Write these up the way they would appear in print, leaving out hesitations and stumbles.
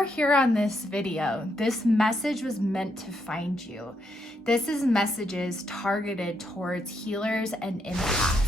are here on this video, this message was meant to find you. This is messages targeted towards healers and empaths.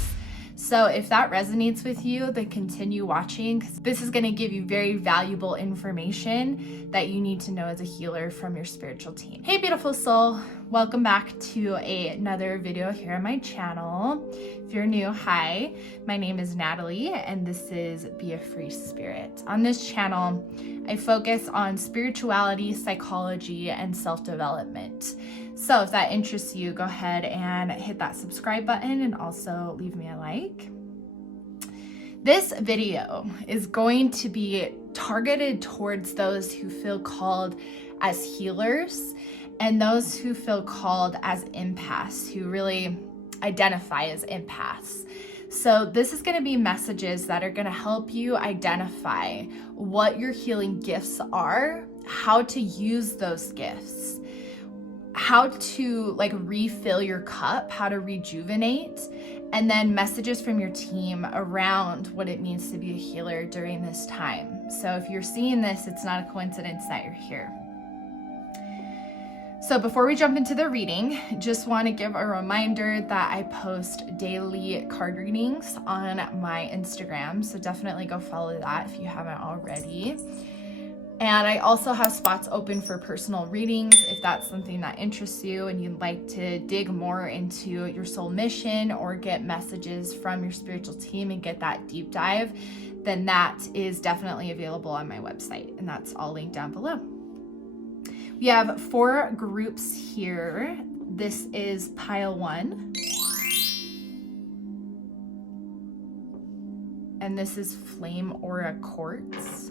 So if that resonates with you, then continue watching, because this is going to give you very valuable information that you need to know as a healer from your spiritual team. Hey, beautiful soul. Welcome back to another video here on my channel. If you're new, hi, my name is Natalie, and this is Be a Free Spirit. On this channel, I focus on spirituality, psychology, and self-development. So if that interests you, go ahead and hit that subscribe button and also leave me a like. This video is going to be targeted towards those who feel called as healers and those who feel called as empaths, who really identify as empaths. So this is going to be messages that are going to help you identify what your healing gifts are, how to use those gifts, how to refill your cup, how to rejuvenate, and then messages from your team around what it means to be a healer during this time. So if you're seeing this, it's not a coincidence that you're here. So before we jump into the reading, just want to give a reminder that I post daily card readings on my Instagram. So definitely go follow that if you haven't already. And I also have spots open for personal readings if that's something that interests you and you'd like to dig more into your soul mission or get messages from your spiritual team and get that deep dive, then that is definitely available on my website, and that's all linked down below. We have 4 groups here. This is pile 1. And this is Flame Aura Quartz.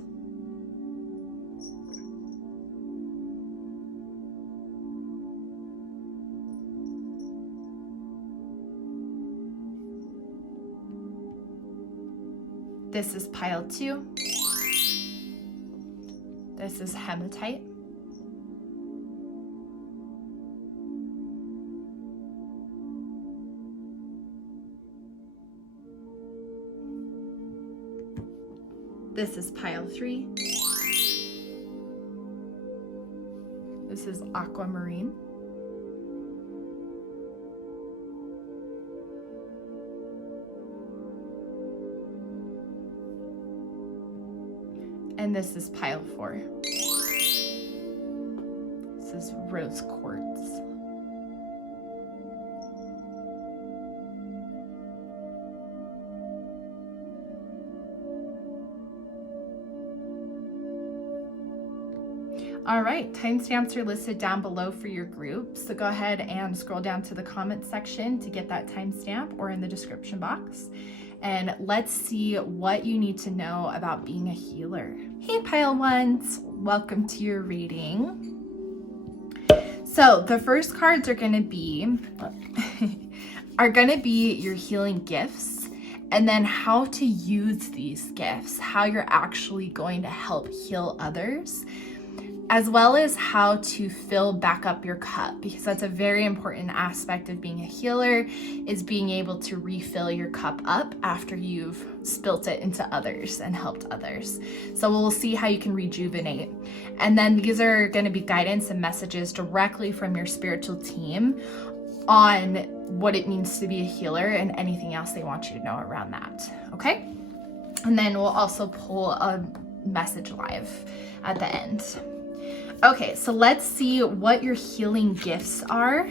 This is pile 2. This is Hematite. This is pile 3. This is Aquamarine. And this is pile 4. This is Rose Quartz. All right, timestamps are listed down below for your group. So go ahead and scroll down to the comment section to get that timestamp, or in the description box. And let's see what you need to know about being a healer. Hey, pile 1s, welcome to your reading. So the first cards are gonna be your healing gifts, and then how to use these gifts, how you're actually going to help heal others, as well as how to fill back up your cup, because that's a very important aspect of being a healer, is being able to refill your cup up after you've spilt it into others and helped others. So we'll see how you can rejuvenate. And then these are going to be guidance and messages directly from your spiritual team on what it means to be a healer and anything else they want you to know around that. Okay? And then we'll also pull a message live at the end. Okay, so let's see what your healing gifts are.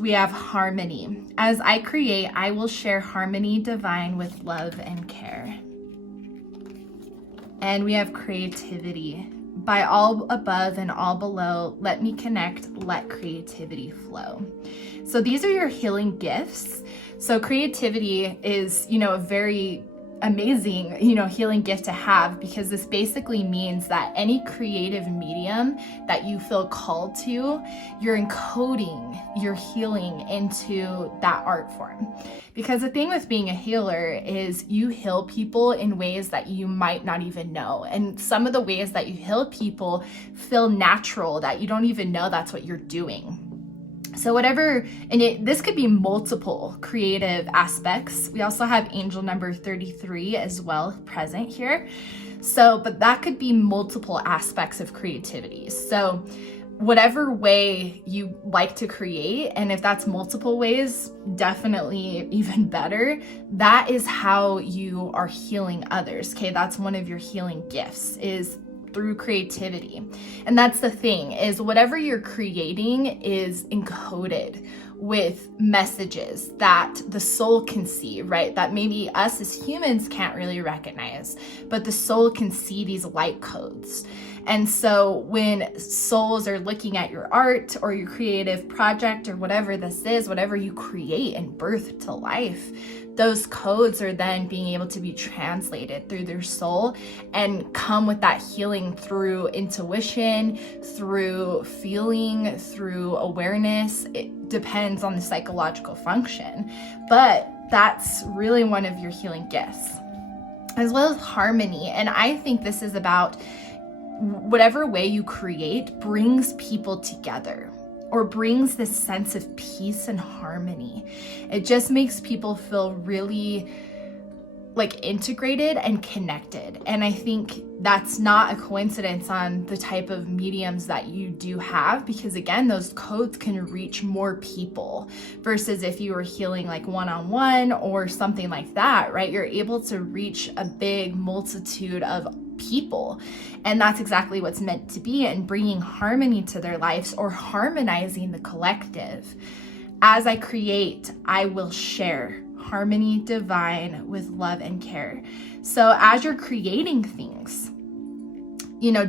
We have harmony. As I create, I will share harmony divine with love and care. And we have creativity. By all above and all below, let me connect, let creativity flow. So these are your healing gifts. So creativity is, a very amazing, healing gift to have, because this basically means that any creative medium that you feel called to, you're encoding your healing into that art form. Because the thing with being a healer is you heal people in ways that you might not even know. And some of the ways that you heal people feel natural, that you don't even know that's what you're doing. So whatever, and this could be multiple creative aspects. We also have angel number 33 as well present here. So, but that could be multiple aspects of creativity. So whatever way you like to create, and if that's multiple ways, definitely even better. That is how you are healing others. Okay, that's one of your healing gifts, is through creativity. And that's the thing, is whatever you're creating is encoded with messages that the soul can see, right? That maybe us as humans can't really recognize, but the soul can see these light codes. And so when souls are looking at your art or your creative project or whatever this is, whatever you create and birth to life, those codes are then being able to be translated through their soul and come with that healing through intuition, through feeling, through awareness. It depends on the psychological function, but that's really one of your healing gifts, as well as harmony. And I think this is about whatever way you create brings people together, or brings this sense of peace and harmony. It just makes people feel really like integrated and connected. And I think that's not a coincidence on the type of mediums that you do have, because again, those codes can reach more people versus if you were healing like one-on-one or something like that, right? You're able to reach a big multitude of people, and that's exactly what's meant to be, and bringing harmony to their lives, or harmonizing the collective. As I create, I will share harmony divine with love and care. So as you're creating things,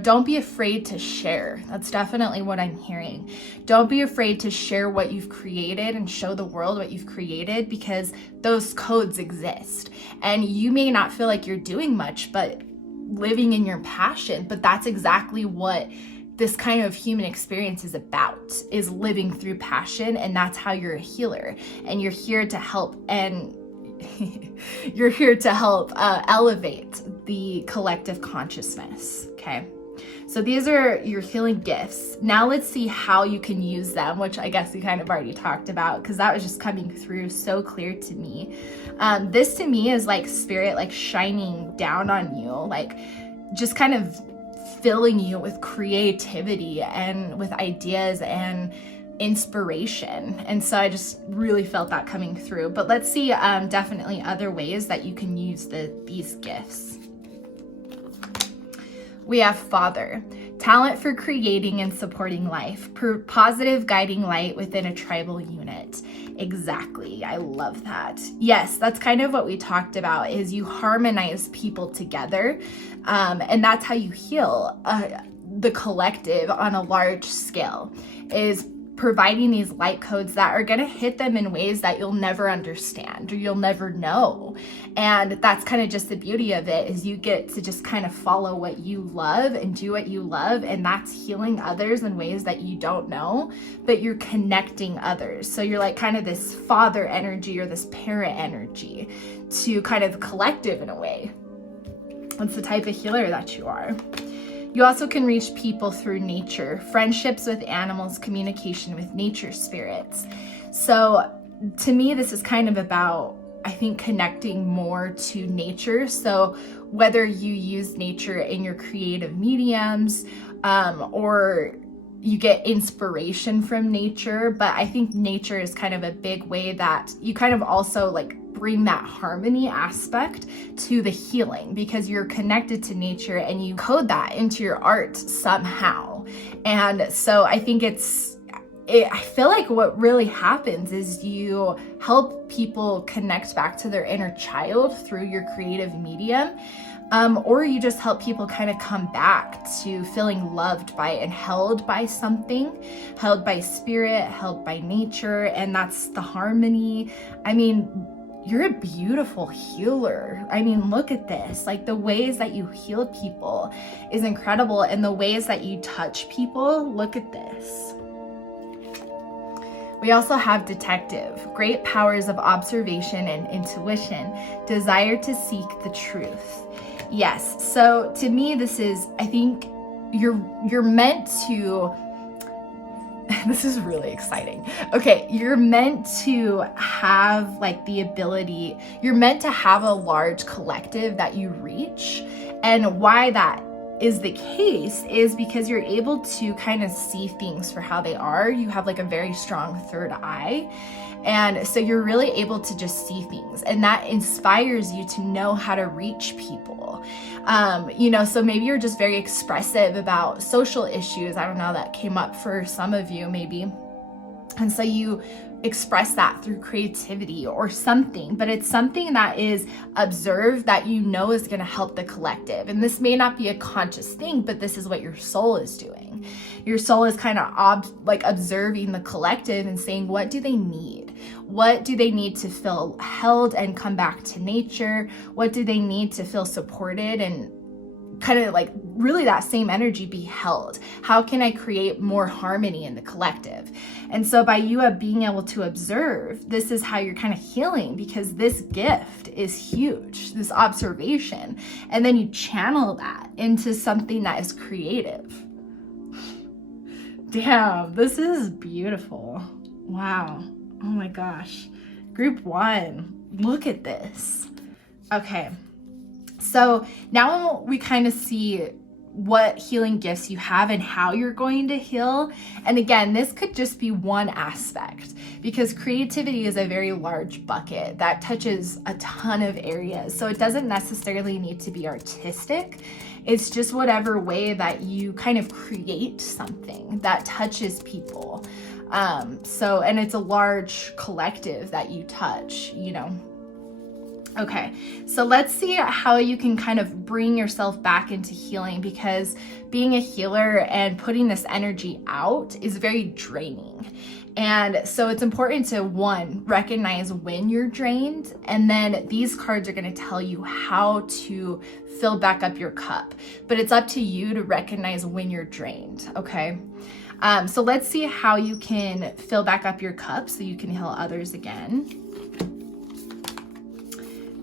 don't be afraid to share. That's definitely what I'm hearing. Don't be afraid to share what you've created and show the world what you've created, because those codes exist. And you may not feel like you're doing much, but living in your passion, but that's exactly what this kind of human experience is about, is living through passion. And that's how you're a healer, and you're here to help, and you're here to help elevate the collective consciousness. Okay, so these are your healing gifts. Now let's see how you can use them, which I guess we kind of already talked about, because that was just coming through so clear to me. This to me is like spirit, like shining down on you, like just kind of filling you with creativity and with ideas and inspiration. And so I just really felt that coming through. But let's see definitely other ways that you can use these gifts. We have Father, talent for creating and supporting life, positive guiding light within a tribal unit. Exactly. I love that. Yes, that's kind of what we talked about, is you harmonize people together. And that's how you heal the collective on a large scale, is providing these light codes that are going to hit them in ways that you'll never understand or you'll never know. And that's kind of just the beauty of it, is you get to just kind of follow what you love and do what you love. And that's healing others in ways that you don't know, but you're connecting others. So you're like kind of this father energy or this parent energy to kind of the collective in a way. That's the type of healer that you are. You also can reach people through nature, friendships with animals, communication with nature spirits. So to me, this is kind of about, I think, connecting more to nature. So whether you use nature in your creative mediums, or you get inspiration from nature, but I think nature is kind of a big way that you kind of also like bring that harmony aspect to the healing, because you're connected to nature and you code that into your art somehow. And so I think I feel like what really happens is you help people connect back to their inner child through your creative medium. Or you just help people kind of come back to feeling loved by and held by something, held by spirit, held by nature. And that's the harmony. I mean, you're a beautiful healer. I mean, look at this. Like, the ways that you heal people is incredible. And the ways that you touch people, look at this. We also have Detective, great powers of observation and intuition, desire to seek the truth. Yes, so to me, this is, I think you're meant to This is really exciting. Okay, you're meant to have like the ability, you're meant to have a large collective that you reach. And why that is the case is because you're able to kind of see things for how they are. You have like a very strong third eye. And so you're really able to just see things, and that inspires you to know how to reach people. So maybe you're just very expressive about social issues. I don't know, that came up for some of you maybe. And so you express that through creativity or something, but it's something that is observed that you know is going to help the collective. And this may not be a conscious thing, but this is what your soul is doing. Your soul is kind of observing the collective and saying, what do they need? What do they need to feel held and come back to nature? What do they need to feel supported and kind of like really that same energy be held? How can I create more harmony in the collective? And so by you being able to observe, this is how you're kind of healing, because this gift is huge, this observation. And then you channel that into something that is creative. Damn, this is beautiful. Wow. Oh my gosh. Group 1, look at this. Okay. So now we kind of see what healing gifts you have and how you're going to heal. And again, this could just be one aspect, because creativity is a very large bucket that touches a ton of areas. So it doesn't necessarily need to be artistic. It's just whatever way that you kind of create something that touches people. And it's a large collective that you touch, Okay, so let's see how you can kind of bring yourself back into healing, because being a healer and putting this energy out is very draining. And so it's important to, one, recognize when you're drained, and then these cards are going to tell you how to fill back up your cup. But it's up to you to recognize when you're drained, okay? So let's see how you can fill back up your cup so you can heal others again.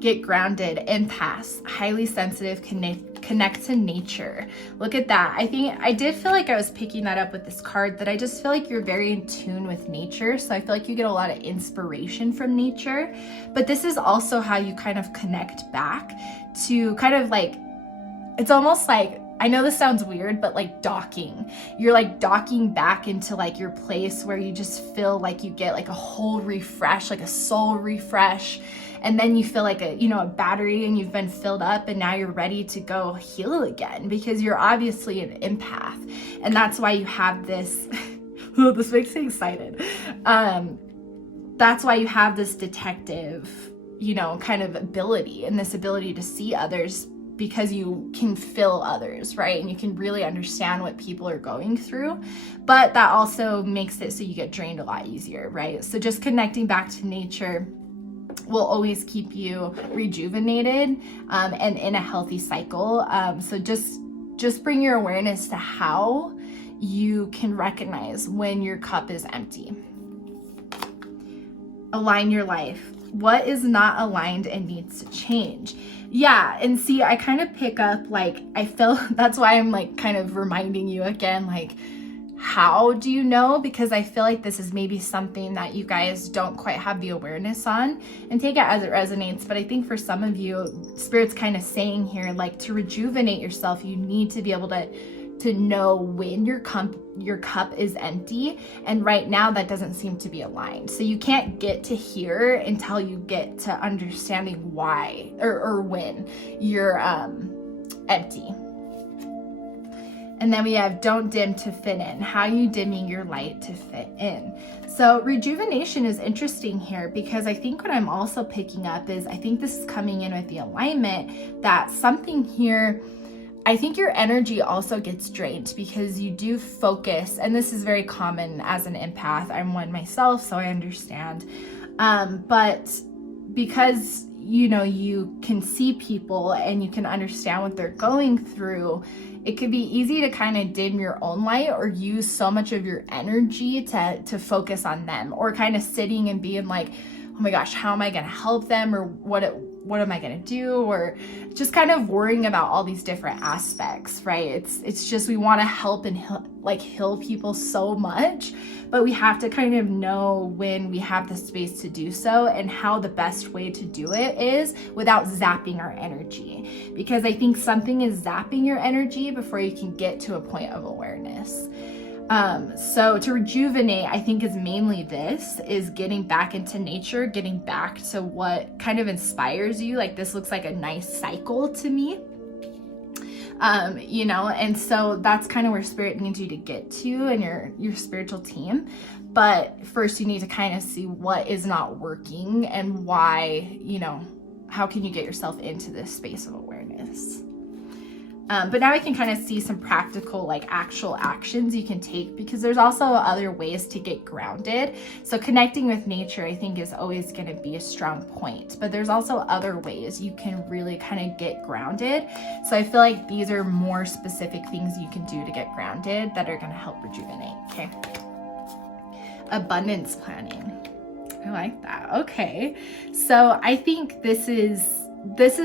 Get grounded, empaths, highly sensitive, connect to nature. Look at that. I did feel like I was picking that up with this card, that I just feel like you're very in tune with nature. So I feel like you get a lot of inspiration from nature, but this is also how you kind of connect back to kind of like, it's almost like, I know this sounds weird, but like docking. You're like docking back into like your place where you just feel like you get like a whole refresh, like a soul refresh. And then you feel like a battery, and you've been filled up, and now you're ready to go heal again, because you're obviously an empath. And that's why you have this, this makes me excited. That's why you have this detective, kind of ability, and this ability to see others, because you can feel others, right? And you can really understand what people are going through, but that also makes it so you get drained a lot easier, right? So just connecting back to nature will always keep you rejuvenated and in a healthy cycle. So just bring your awareness to how you can recognize when your cup is empty. Align your life. What is not aligned and needs to change? Yeah, and see, I kind of pick up, like, I feel, that's why I'm like kind of reminding you again, like, how do you know? Because I feel like this is maybe something that you guys don't quite have the awareness on, and take it as it resonates. But I think for some of you, Spirit's kind of saying here, like, to rejuvenate yourself, you need to be able to know when your cup is empty. And right now that doesn't seem to be aligned. So you can't get to here until you get to understanding why or when you're empty. And then we have don't dim to fit in. How are you dimming your light to fit in? So rejuvenation is interesting here, because I think what I'm also picking up is, I think this is coming in with the alignment, that something here, I think your energy also gets drained because you do focus, and this is very common as an empath. I'm one myself, so I understand. But because you can see people and you can understand what they're going through, it could be easy to kind of dim your own light, or use so much of your energy to focus on them, or kind of sitting and being like, oh my gosh, how am I going to help them? Or what am I going to do? Or just kind of worrying about all these different aspects, right? It's just, we want to help and heal people so much, but we have to kind of know when we have the space to do so and how the best way to do it is without zapping our energy. Because I think something is zapping your energy before you can get to a point of awareness. So to rejuvenate, I think is mainly this, is getting back into nature, getting back to what kind of inspires you. Like this looks like a nice cycle to me. You know, and so that's kind of where spirit needs you to get to and your spiritual team. But first you need to kind of see what is not working and why, you know, how can you get yourself into this space of awareness? But now I can kind of see some practical, like actual actions you can take, because there's also other ways to get grounded. So connecting with nature, I think, is always going to be a strong point, but there's also other ways you can really kind of get grounded. So I feel like these are more specific things you can do to get grounded that are going to help rejuvenate. Okay. Abundance planning. I like that. Okay. So I think this is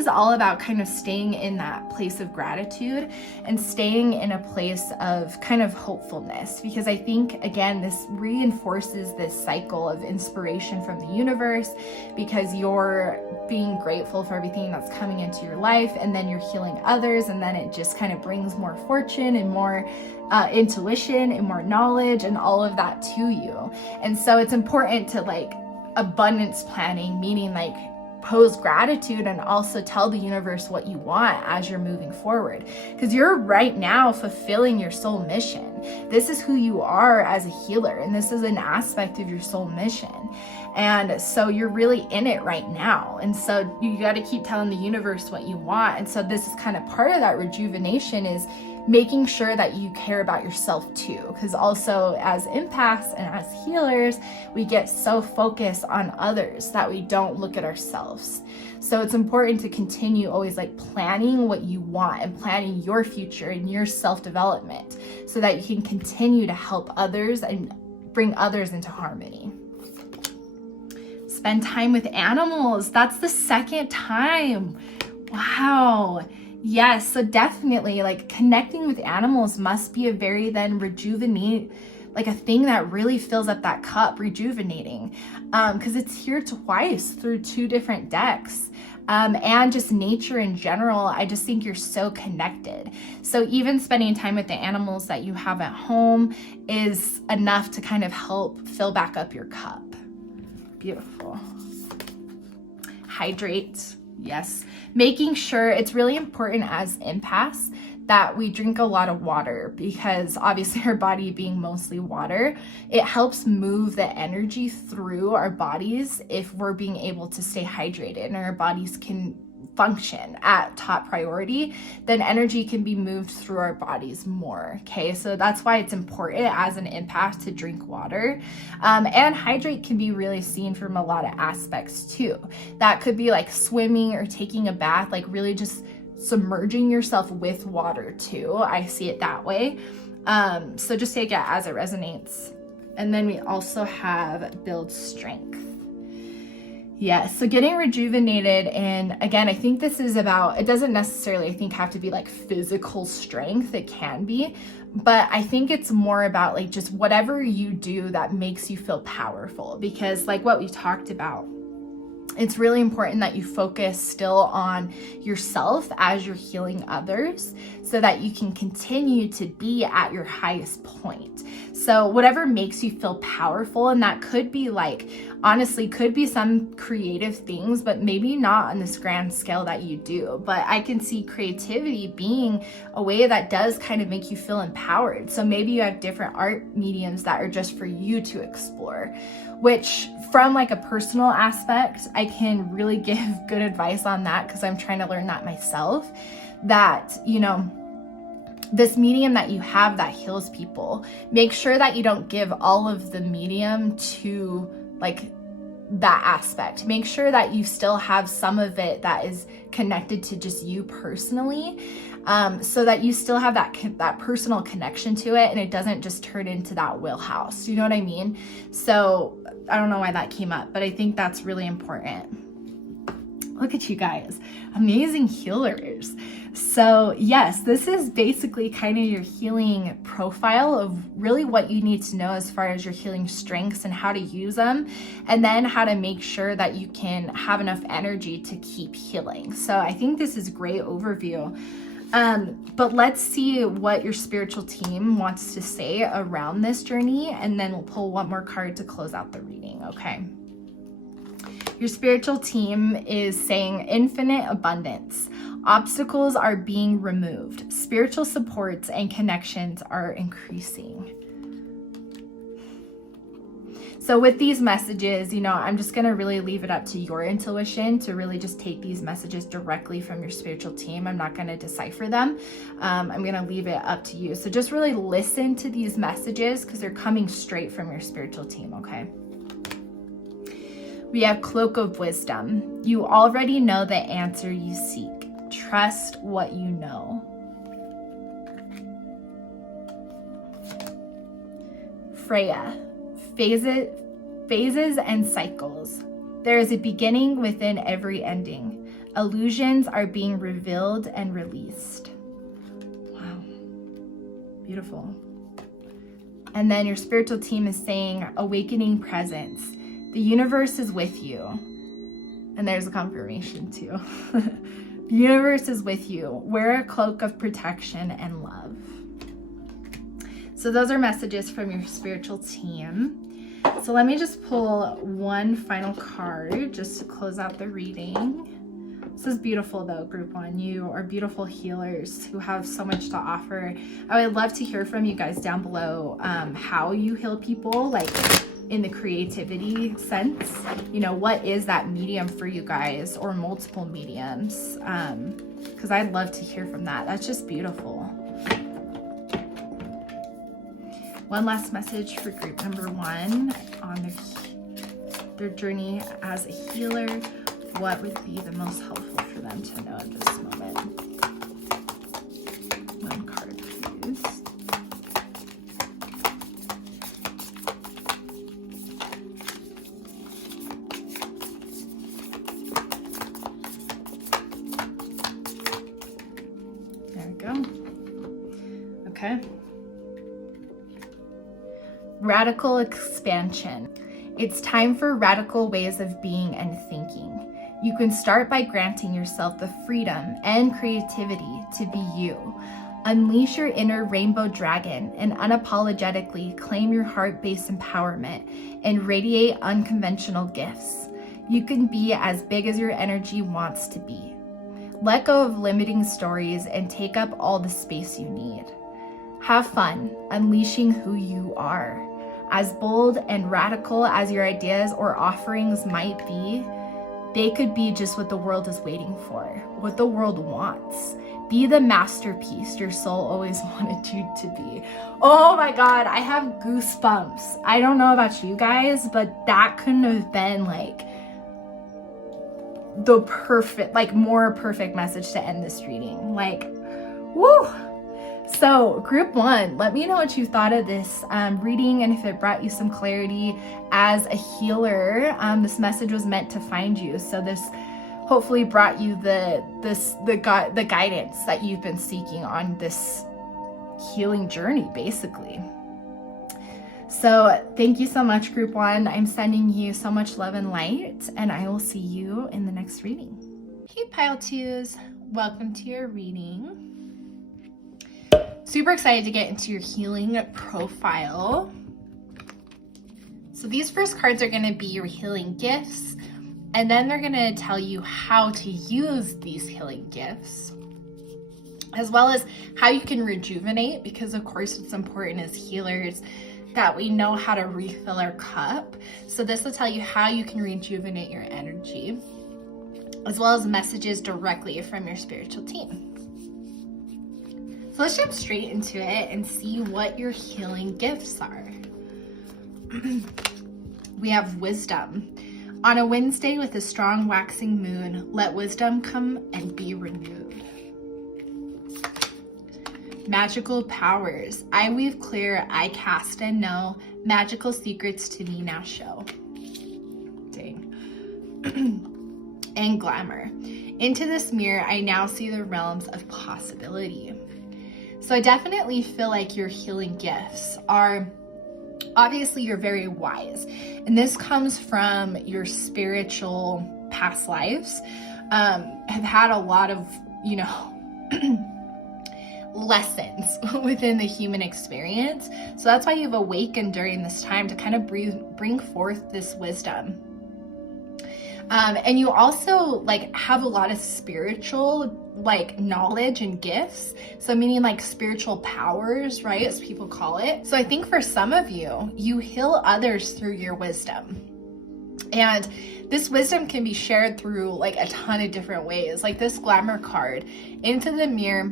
all about kind of staying in that place of gratitude and staying in a place of kind of hopefulness, because I think, again, this reinforces this cycle of inspiration from the universe, because you're being grateful for everything that's coming into your life, and then you're healing others, and then it just kind of brings more fortune and more intuition and more knowledge and all of that to you. And so it's important to like abundance planning, meaning like pose gratitude and also tell the universe what you want as you're moving forward, because you're right now fulfilling your soul mission. This is who you are as a healer, and this is an aspect of your soul mission. And so you're really in it right now, and so you got to keep telling the universe what you want. And so this is kind of part of that rejuvenation, is making sure that you care about yourself too, because also as empaths and as healers, we get so focused on others that we don't look at ourselves. So it's important to continue always like planning what you want and planning your future and your self-development, so that you can continue to help others and bring others into harmony. Spend time with animals. That's the second time. Wow. Yes, so definitely like connecting with animals must be a very then rejuvenate, like a thing that really fills up that cup, rejuvenating, because it's here twice through 2 different decks. And just nature in general, I just think you're so connected. So even spending time with the animals that you have at home is enough to kind of help fill back up your cup. Beautiful. Hydrate. Yes. Making sure, it's really important as empaths that we drink a lot of water, because obviously our body being mostly water, it helps move the energy through our bodies if we're being able to stay hydrated and our bodies can function at top priority, then energy can be moved through our bodies more. Okay, so that's why it's important as an empath to drink water. And hydrate can be really seen from a lot of aspects too. That could be like swimming or taking a bath, like really just submerging yourself with water too. I see it that way. So just take it as it resonates. And then we also have build strength. Yes, so getting rejuvenated, and again, I think this is about, it doesn't necessarily, I think, have to be like physical strength. It can be, but I think it's more about like just whatever you do that makes you feel powerful, because like what we talked about, it's really important that you focus still on yourself as you're healing others, so that you can continue to be at your highest point. So whatever makes you feel powerful, and that could be like, honestly, could be some creative things, but maybe not on this grand scale that you do. But I can see creativity being a way that does kind of make you feel empowered. So maybe you have different art mediums that are just for you to explore, which from like a personal aspect, I can really give good advice on that, because I'm trying to learn that myself, that, you know, this medium that you have that heals people, make sure that you don't give all of the medium to like that aspect. Make sure that you still have some of it that is connected to just you personally, so that you still have that personal connection to it, and it doesn't just turn into that wheelhouse. You know what I mean? So I don't know why that came up, but I think that's really important. Look at you guys, amazing healers. So yes, this is basically kind of your healing profile of really what you need to know as far as your healing strengths and how to use them, and then how to make sure that you can have enough energy to keep healing. So I think this is a great overview. But let's see what your spiritual team wants to say around this journey, and then we'll pull one more card to close out the reading, okay? Your spiritual team is saying infinite abundance. Obstacles are being removed. Spiritual supports and connections are increasing. So with these messages, you know, I'm just going to really leave it up to your intuition to really just take these messages directly from your spiritual team. I'm not going to decipher them. I'm going to leave it up to you. So just really listen to these messages because they're coming straight from your spiritual team, okay? We have Cloak of Wisdom. You already know the answer you seek. Trust what you know. Freya. Phases and cycles. There is a beginning within every ending. Illusions are being revealed and released. Wow. Beautiful. And then your spiritual team is saying awakening presence. The universe is with you. And there's a confirmation too. The universe is with you. Wear a cloak of protection and love. So those are messages from your spiritual team. So let me just pull one final card just to close out the reading. This is beautiful though, group one. You are beautiful healers who have so much to offer. I would love to hear from you guys down below how you heal people, like in the creativity sense. You know, what is that medium for you guys, or multiple mediums? Because I'd love to hear from that. That's just beautiful. One last message for group number one on their journey as a healer. What would be the most helpful for them to know at this moment? One card, please. There we go. Okay. Radical expansion. It's time for radical ways of being and thinking. You can start by granting yourself the freedom and creativity to be you. Unleash your inner rainbow dragon and unapologetically claim your heart-based empowerment and radiate unconventional gifts. You can be as big as your energy wants to be. Let go of limiting stories and take up all the space you need. Have fun unleashing who you are. As bold and radical as your ideas or offerings might be, they could be just what the world is waiting for, what the world wants. Be the masterpiece your soul always wanted you to be. Oh my God, I have goosebumps. I don't know about you guys, but that couldn't have been like the perfect, like more perfect message to end this reading. Like, woo! So group one, let me know what you thought of this reading and if it brought you some clarity as a healer. This message was meant to find you. So this hopefully brought you the guidance that you've been seeking on this healing journey, basically. So thank you so much, group one. I'm sending you so much love and light, and I will see you in the next reading. Hey, Pile 2s, welcome to your reading. Super excited to get into your healing profile. So these first cards are going to be your healing gifts, and then they're going to tell you how to use these healing gifts, as well as how you can rejuvenate, because of course it's important as healers that we know how to refill our cup. So this will tell you how you can rejuvenate your energy, as well as messages directly from your spiritual team. So let's jump straight into it and see what your healing gifts are. We have wisdom. On a Wednesday with a strong waxing moon, let wisdom come and be renewed. Magical powers. I weave clear, I cast and know. Magical secrets to me now show. Dang. and glamour. Into this mirror, I now see the realms of possibility. So I definitely feel like your healing gifts are, obviously you're very wise. And this comes from your spiritual past lives, have had a lot of, lessons within the human experience. So that's why you've awakened during this time to kind of bring forth this wisdom. And you also have a lot of spiritual knowledge and gifts. So meaning spiritual powers, right? As people call it. So I think for some of you, you heal others through your wisdom. And this wisdom can be shared through a ton of different ways. Like this glamour card, into the mirror,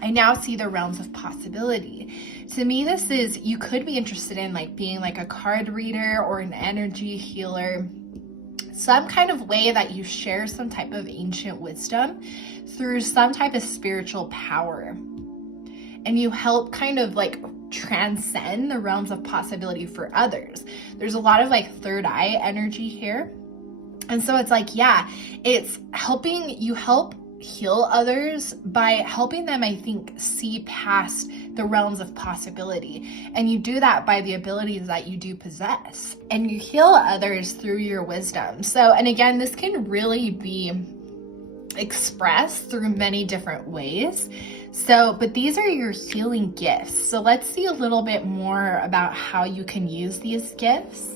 I now see the realms of possibility. To me, this is, you could be interested in being a card reader or an energy healer, some kind of way that you share some type of ancient wisdom through some type of spiritual power. And you help kind of transcend the realms of possibility for others. There's a lot of third eye energy here. And so it's it's helping you help heal others by helping them, I think, see past the realms of possibility. And you do that by the abilities that you do possess. And you heal others through your wisdom. So, and again, this can really be expressed through many different ways. So, but these are your healing gifts. So let's see a little bit more about how you can use these gifts.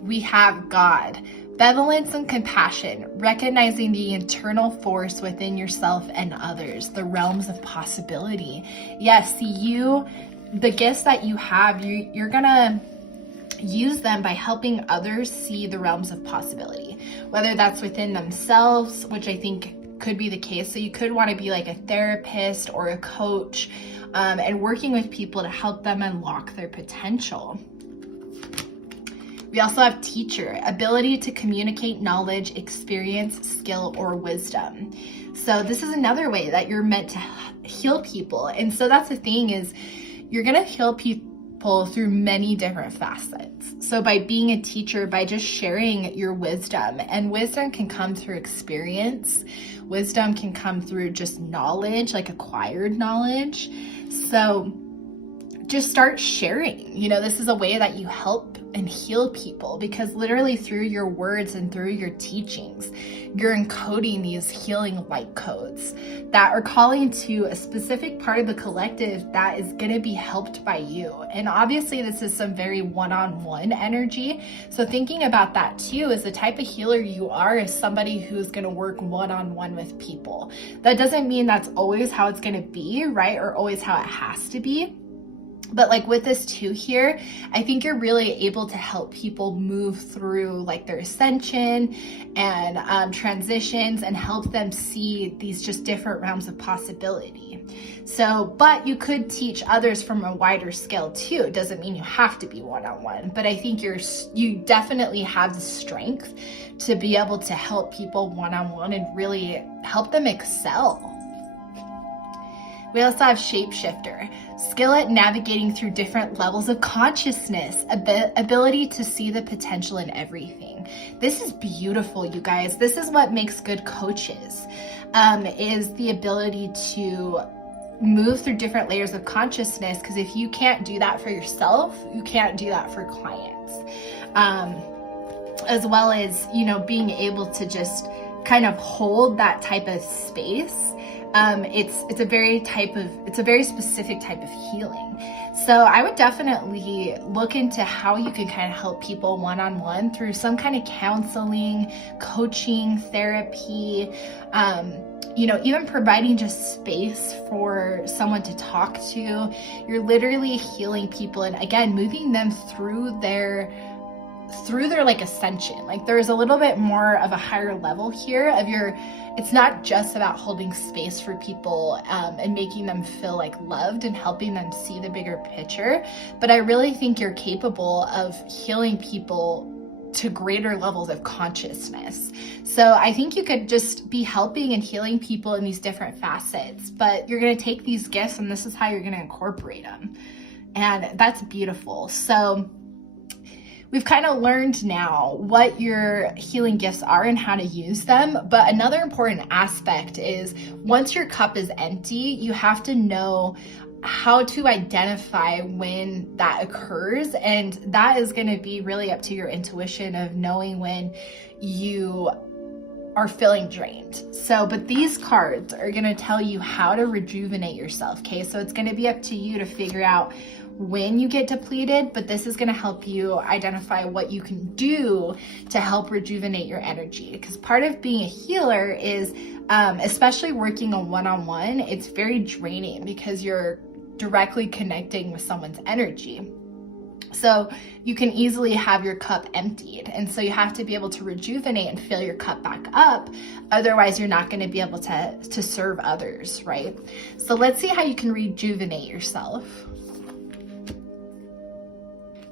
We have God. Benevolence and compassion, recognizing the internal force within yourself and others, the realms of possibility. Yes, the gifts that you have, you're gonna use them by helping others see the realms of possibility, whether that's within themselves, which I think could be the case. So you could want to be a therapist or a coach, and working with people to help them unlock their potential. We also have teacher, ability to communicate knowledge, experience, skill, or wisdom. So this is another way that you're meant to heal people. And so that's the thing, is you're going to heal people through many different facets. So by being a teacher, by just sharing your wisdom, and wisdom can come through experience. Wisdom can come through just knowledge, acquired knowledge. So just start sharing. This is a way that you help and heal people, because literally through your words and through your teachings, you're encoding these healing light codes that are calling to a specific part of the collective that is going to be helped by you. And obviously this is some very one-on-one energy. So thinking about that too, is the type of healer you are is somebody who's going to work one-on-one with people. That doesn't mean that's always how it's going to be, right? Or always how it has to be. But with this too here, I think you're really able to help people move through their ascension and transitions, and help them see these just different realms of possibility. So, but you could teach others from a wider scale too. It doesn't mean you have to be one-on-one, but I think you definitely have the strength to be able to help people one-on-one and really help them excel. We also have shapeshifter, skill at navigating through different levels of consciousness, ability to see the potential in everything. This is beautiful, you guys. This is what makes good coaches, is the ability to move through different layers of consciousness. Because if you can't do that for yourself, you can't do that for clients. As well as, being able to just kind of hold that type of space. It's a very specific type of healing. So I would definitely look into how you can kind of help people one-on-one through some kind of counseling, coaching, therapy, even providing just space for someone to talk to. You're literally healing people, and again, moving them through their ascension. There's a little bit more of a higher level here of it's not just about holding space for people and making them feel loved and helping them see the bigger picture, but I really think you're capable of healing people to greater levels of consciousness. So I think you could just be helping and healing people in these different facets, but you're going to take these gifts and this is how you're going to incorporate them. And that's beautiful. So we've kind of learned now what your healing gifts are and how to use them. But another important aspect is once your cup is empty, you have to know how to identify when that occurs. And that is going to be really up to your intuition of knowing when you are feeling drained. So, but these cards are going to tell you how to rejuvenate yourself. Okay. So it's going to be up to you to figure out when you get depleted, but this is going to help you identify what you can do to help rejuvenate your energy. Because part of being a healer is, especially working on one-on-one, it's very draining because you're directly connecting with someone's energy. So you can easily have your cup emptied. And so you have to be able to rejuvenate and fill your cup back up. Otherwise, you're not going to be able to serve others, right? So let's see how you can rejuvenate yourself.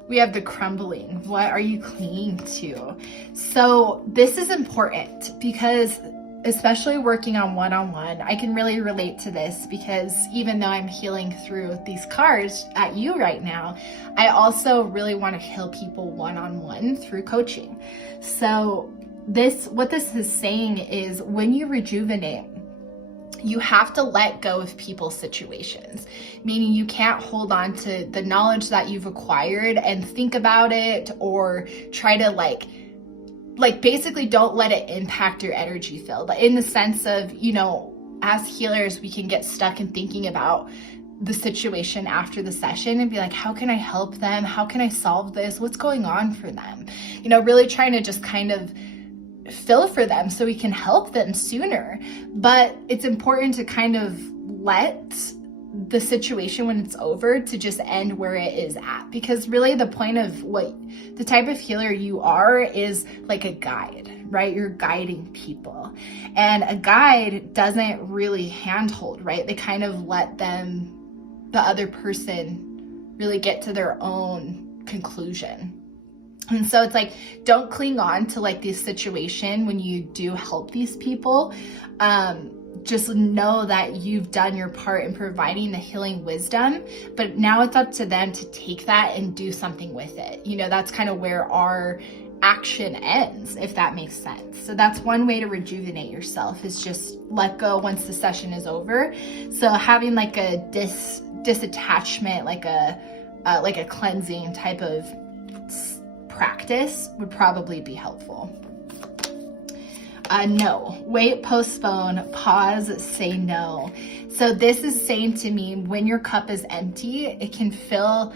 We have the crumbling. What are you clinging to? So this is important because especially working on one-on-one, I can really relate to this because even though I'm healing through these cards at you right now, I also really want to heal people one-on-one through coaching. So what this is saying is when you rejuvenate, you have to let go of people's situations, meaning you can't hold on to the knowledge that you've acquired and think about it or try to like basically don't let it impact your energy field. In the sense of, you know, as healers, we can get stuck in thinking about the situation after the session and be like, how can I help them? How can I solve this? What's going on for them? You know, really trying to just kind of feel for them so we can help them sooner. But it's important to kind of let the situation when it's over to just end where it is at, because really the point of what the type of healer you are is like a guide, right? You're guiding people, and a guide doesn't really handhold, right? They kind of let the other person really get to their own conclusion. And so it's like, don't cling on to like this situation when you do help these people. Just know that you've done your part in providing the healing wisdom, but now it's up to them to take that and do something with it. You know, that's kind of where our action ends, if that makes sense. So that's one way to rejuvenate yourself, is just let go once the session is over. So having like a disattachment, like a cleansing type of practice would probably be helpful. No, wait, postpone, pause, say no. So this is saying to me, when your cup is empty, it can feel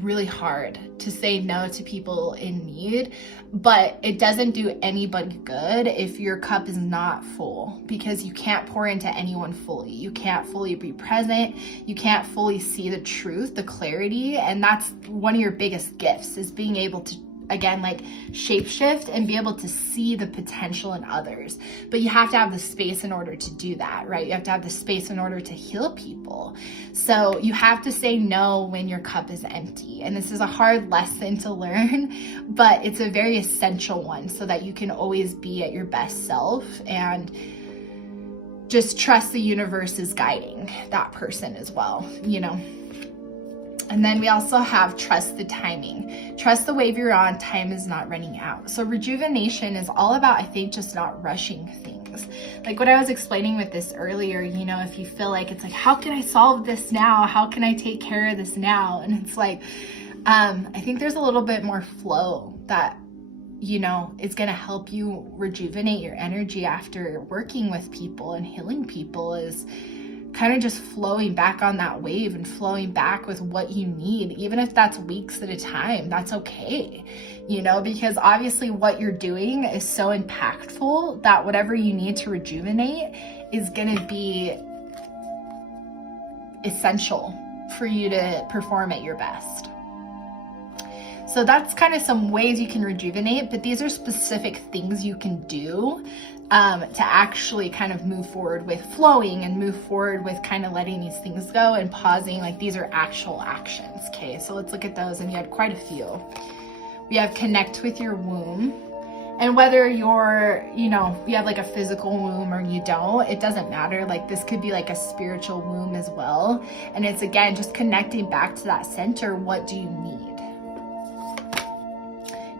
really hard to say no to people in need, but it doesn't do anybody good if your cup is not full, because you can't pour into anyone fully. You can't fully be present. You can't fully see the truth, the clarity. And that's one of your biggest gifts, is being able to, again, like shapeshift and be able to see the potential in others. But you have to have the space in order to do that, right? You have to have the space in order to heal people. So you have to say no when your cup is empty. And this is a hard lesson to learn, but it's a very essential one so that you can always be at your best self, and just trust the universe is guiding that person as well, you know? And then we also have trust the timing. Trust the wave you're on, time is not running out. So rejuvenation is all about, I think, just not rushing things. Like what I was explaining with this earlier, you know, if you feel like it's like, how can I solve this now? How can I take care of this now? And it's like, I think there's a little bit more flow that, you know, it's going to help you rejuvenate your energy after working with people and healing people, is kind of just flowing back on that wave and flowing back with what you need. Even if that's weeks at a time, that's okay, you know, because obviously what you're doing is so impactful that whatever you need to rejuvenate is going to be essential for you to perform at your best. So that's kind of some ways you can rejuvenate, but these are specific things you can do to actually kind of move forward with flowing and move forward with kind of letting these things go and pausing. Like, these are actual actions. Okay, so let's look at those. And you had quite a few. We have connect with your womb. And whether you're, you know, you have like a physical womb or you don't, it doesn't matter. Like, this could be like a spiritual womb as well. And it's, again, just connecting back to that center. What do you need?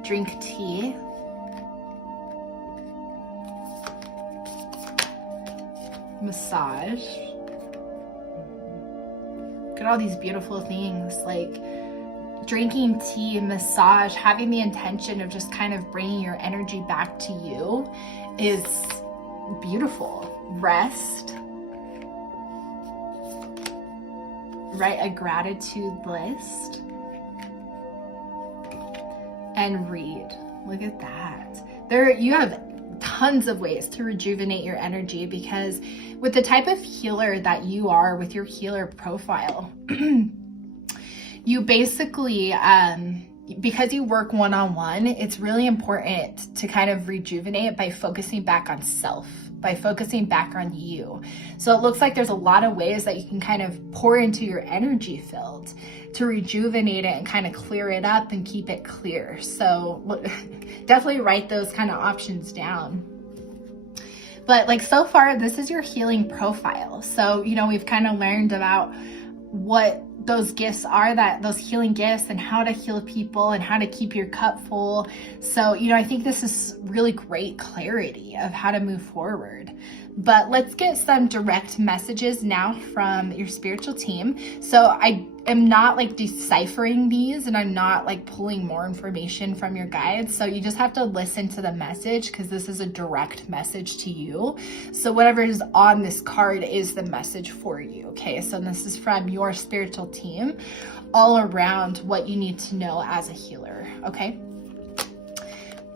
drink tea. Massage. Look at all these beautiful things, like drinking tea, massage, having the intention of just kind of bringing your energy back to you is beautiful. Rest. Write a gratitude list. And read. Look at that. You have tons of ways to rejuvenate your energy, because with the type of healer that you are, with your healer profile, you basically, because you work one-on-one, it's really important to kind of rejuvenate by focusing back on self, by focusing back on you. So it looks like there's a lot of ways that you can kind of pour into your energy field to rejuvenate it and kind of clear it up and keep it clear. So definitely write those kind of options down. But like, so far, this is your healing profile. So, you know, we've kind of learned about what those gifts are, that those healing gifts, and how to heal people and how to keep your cup full. So, you know, I think this is really great clarity of how to move forward. But let's get some direct messages now from your spiritual team. So I am not like deciphering these, and I'm not like pulling more information from your guides. So you just have to listen to the message, because this is a direct message to you. So whatever is on this card is the message for you. Okay, so this is from your spiritual team all around what you need to know as a healer. Okay,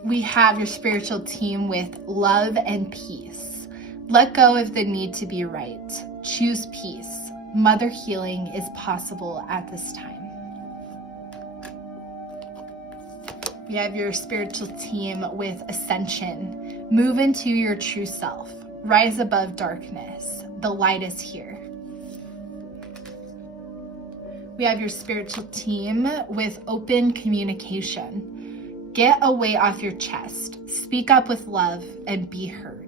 we have your spiritual team with love and peace. Let go of the need to be right. Choose peace. Mother healing is possible at this time. We have your spiritual team with ascension. Move into your true self. Rise above darkness. The light is here. We have your spiritual team with open communication. Get a weight off your chest. Speak up with love and be heard.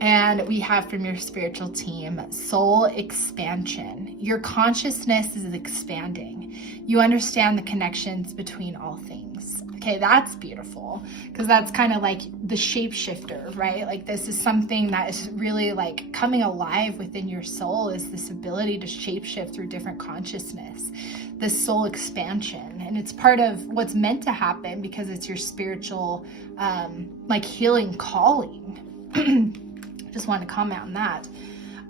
And we have from your spiritual team, soul expansion. Your consciousness is expanding. You understand the connections between all things. Okay, that's beautiful, because that's kind of like the shapeshifter, right? Like, this is something that is really like coming alive within your soul, is this ability to shapeshift through different consciousness, this soul expansion. And it's part of what's meant to happen, because it's your spiritual like healing calling. Just want to comment on that.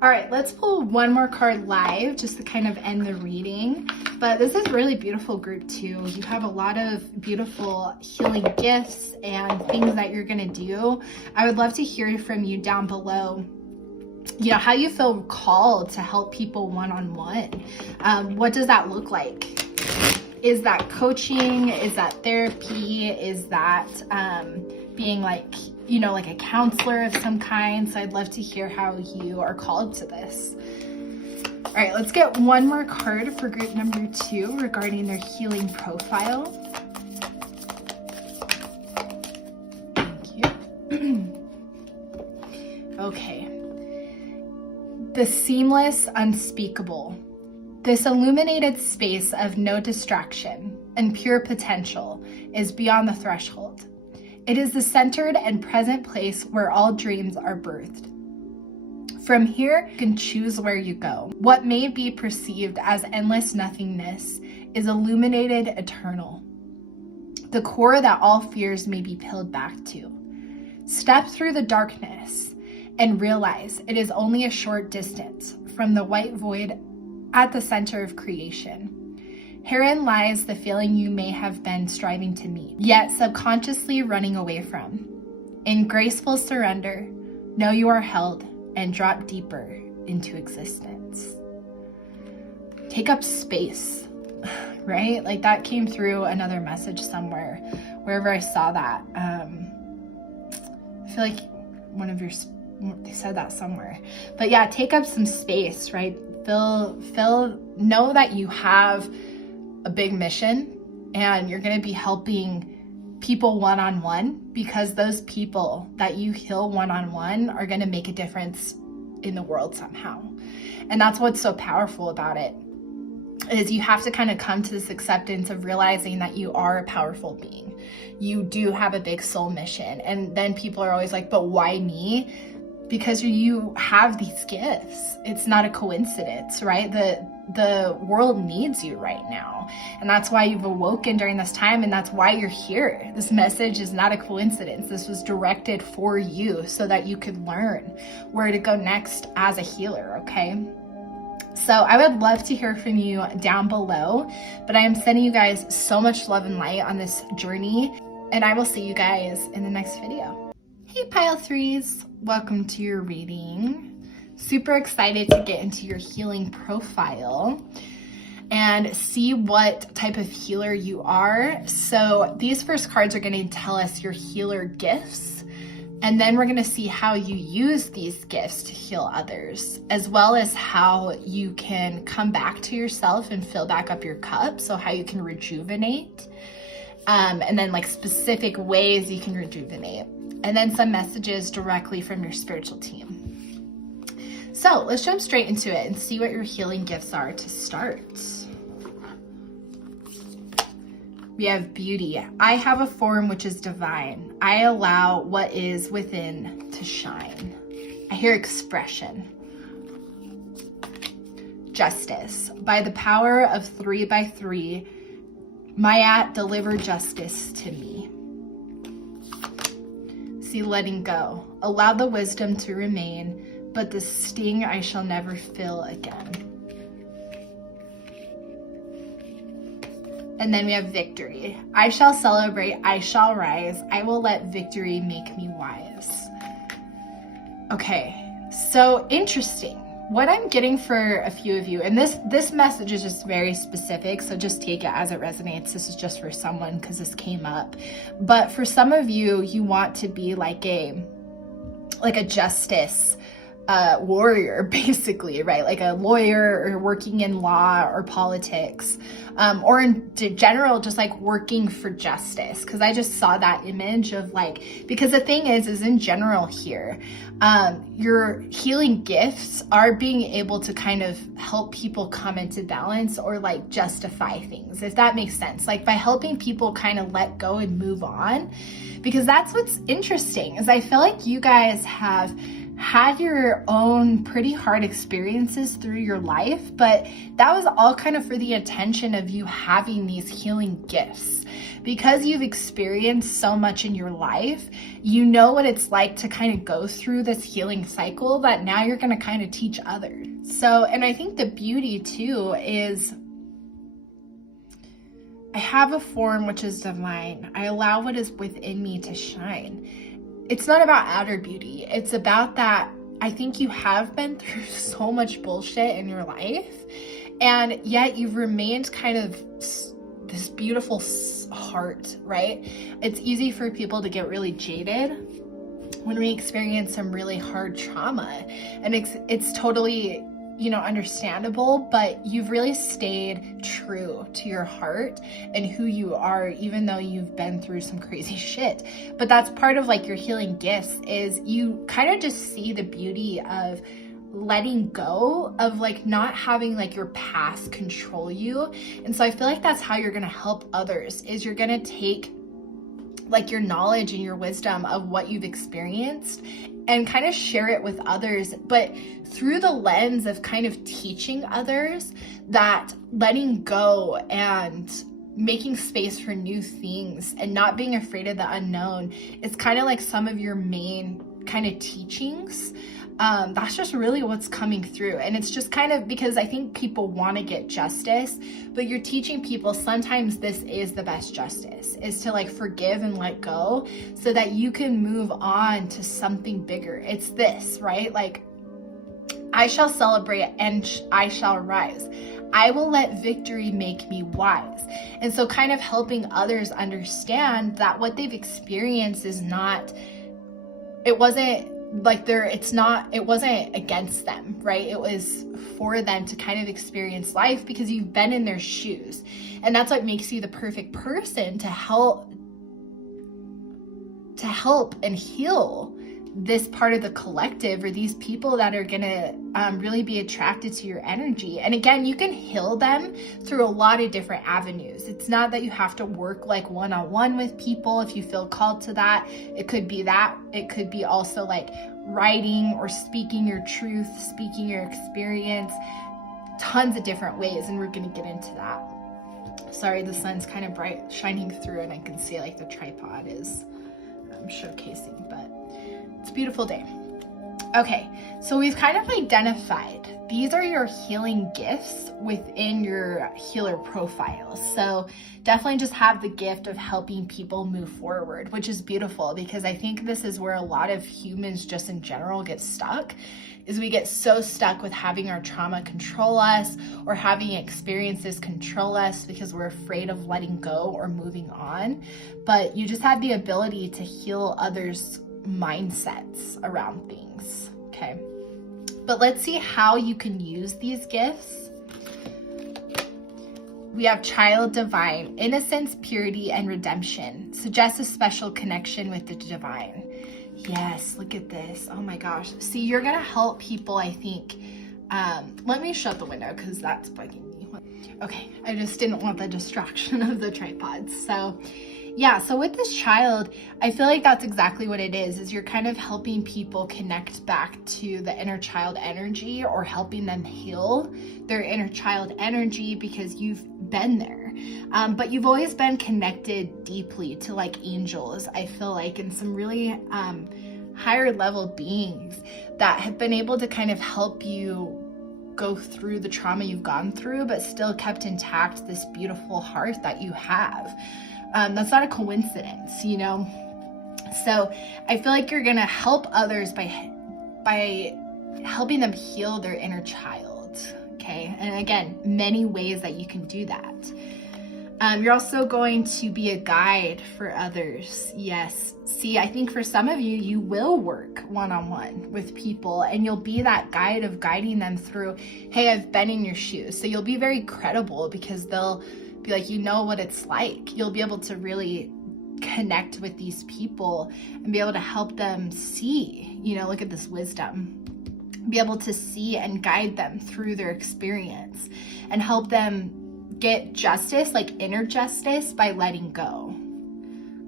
All right, let's pull one more card live just to kind of end the reading. But this is really beautiful group too. You have a lot of beautiful healing gifts and things that you're going to do. I would love to hear from you down below, you know, how you feel called to help people one-on-one. What does that look like? Is that coaching? Is that therapy? Is that being like, you know, like a counselor of some kind? So I'd love to hear how you are called to this. All right, let's get one more card for group number 2 regarding their healing profile. Thank you. Okay. The seamless, unspeakable. This illuminated space of no distraction and pure potential is beyond the threshold. It is the centered and present place where all dreams are birthed. From here, you can choose where you go. What may be perceived as endless nothingness is illuminated eternal. The core that all fears may be peeled back to. Step through the darkness and realize it is only a short distance from the white void at the center of creation. Herein lies the feeling you may have been striving to meet, yet subconsciously running away from. In graceful surrender, know you are held and drop deeper into existence. Take up space, right? Like, that came through another message somewhere, wherever I saw that. I feel like they said that somewhere. But yeah, take up some space, right? Know that you have a big mission, and you're going to be helping people one-on-one, because those people that you heal one-on-one are going to make a difference in the world somehow. And that's what's so powerful about it. is you have to kind of come to this acceptance of realizing that you are a powerful being. You do have a big soul mission. And then people are always like, but why me? Because you have these gifts. It's not a coincidence, right? The world needs you right now. And that's why you've awoken during this time, and that's why you're here. This message is not a coincidence. This was directed for you so that you could learn where to go next as a healer, okay? So I would love to hear from you down below, but I am sending you guys so much love and light on this journey, and I will see you guys in the next video. Hey Pile 3s, welcome to your reading. Super excited to get into your healing profile and see what type of healer you are. So these first cards are going to tell us your healer gifts, and then we're going to see how you use these gifts to heal others, as well as how you can come back to yourself and fill back up your cup. So how you can rejuvenate, and then like specific ways you can rejuvenate, and then some messages directly from your spiritual team. So let's jump straight into it and see what your healing gifts are to start. We have beauty. I have a form which is divine. I allow what is within to shine. I hear expression. Justice. By the power of 3 by 3, Mayat, deliver justice to me. See, letting go. Allow the wisdom to remain, but the sting I shall never feel again. And then we have victory. I shall celebrate, I shall rise. I will let victory make me wise. Okay, so interesting. What I'm getting for a few of you, and this message is just very specific, so just take it as it resonates. This is just for someone because this came up. But for some of you, you want to be like a justice warrior, basically, right? Like a lawyer or working in law or politics, or in general, just like working for justice. Cause I just saw that image of like, because the thing is in general here, your healing gifts are being able to kind of help people come into balance or like justify things, if that makes sense. Like by helping people kind of let go and move on, because that's what's interesting is I feel like you guys have had your own pretty hard experiences through your life, but that was all kind of for the intention of you having these healing gifts. Because you've experienced so much in your life, you know what it's like to kind of go through this healing cycle that now you're going to kind of teach others. So, and I think the beauty too is I have a form which is divine. I allow what is within me to shine. It's not about outer beauty. It's about that I think you have been through so much bullshit in your life, and yet you've remained kind of this beautiful heart, right? It's easy for people to get really jaded when we experience some really hard trauma, and it's totally, you know, understandable, but you've really stayed true to your heart and who you are, even though you've been through some crazy shit. But that's part of like your healing gifts, is you kind of just see the beauty of letting go of like not having like your past control you. And so I feel like that's how you're going to help others, is you're going to take like your knowledge and your wisdom of what you've experienced and kind of share it with others, but through the lens of kind of teaching others that letting go and making space for new things and not being afraid of the unknown is kind of like some of your main kind of teachings. That's just really what's coming through. And it's just kind of because I think people want to get justice, but you're teaching people sometimes this is the best justice, is to like forgive and let go so that you can move on to something bigger. It's this, right? Like, I shall celebrate and I shall rise. I will let victory make me wise. And so kind of helping others understand that what they've experienced is not, it wasn't against them, right? It was for them to kind of experience life because you've been in their shoes. And that's what makes you the perfect person to help and heal this part of the collective, or these people that are gonna really be attracted to your energy. And again, you can heal them through a lot of different avenues. It's not that you have to work like one-on-one with people. If you feel called to that, it could be that. It could be also like writing or speaking your truth, speaking your experience, tons of different ways, and we're gonna get into that. Sorry, the sun's kind of bright shining through and I can see like the tripod is showcasing, but it's a beautiful day. Okay, so we've kind of identified these are your healing gifts within your healer profile. So definitely just have the gift of helping people move forward, which is beautiful, because I think this is where a lot of humans just in general get stuck, is we get so stuck with having our trauma control us or having experiences control us because we're afraid of letting go or moving on. But you just have the ability to heal others' mindsets around things, okay? But let's see how you can use these gifts. We have Child Divine, innocence, purity, and redemption. Suggests a special connection with the divine. Yes, look at this. Oh my gosh. See, you're gonna help people, I think. Let me shut the window because that's bugging me. Okay, I just didn't want the distraction of the tripod. So yeah, so with this child, I feel like that's exactly what it is you're kind of helping people connect back to the inner child energy, or helping them heal their inner child energy, because you've been there. But you've always been connected deeply to like angels, I feel like, and some really higher level beings that have been able to kind of help you go through the trauma you've gone through, but still kept intact this beautiful heart that you have. That's not a coincidence, you know? So I feel like you're gonna help others by helping them heal their inner child, okay? And again, many ways that you can do that. You're also going to be a guide for others. Yes. See, I think for some of you, you will work one-on-one with people, and you'll be that guide of guiding them through, hey, I've been in your shoes. So you'll be very credible, because they'll be like, you know what it's like. You'll be able to really connect with these people and be able to help them see, you know, look at this wisdom, be able to see and guide them through their experience and help them get justice, like inner justice, by letting go.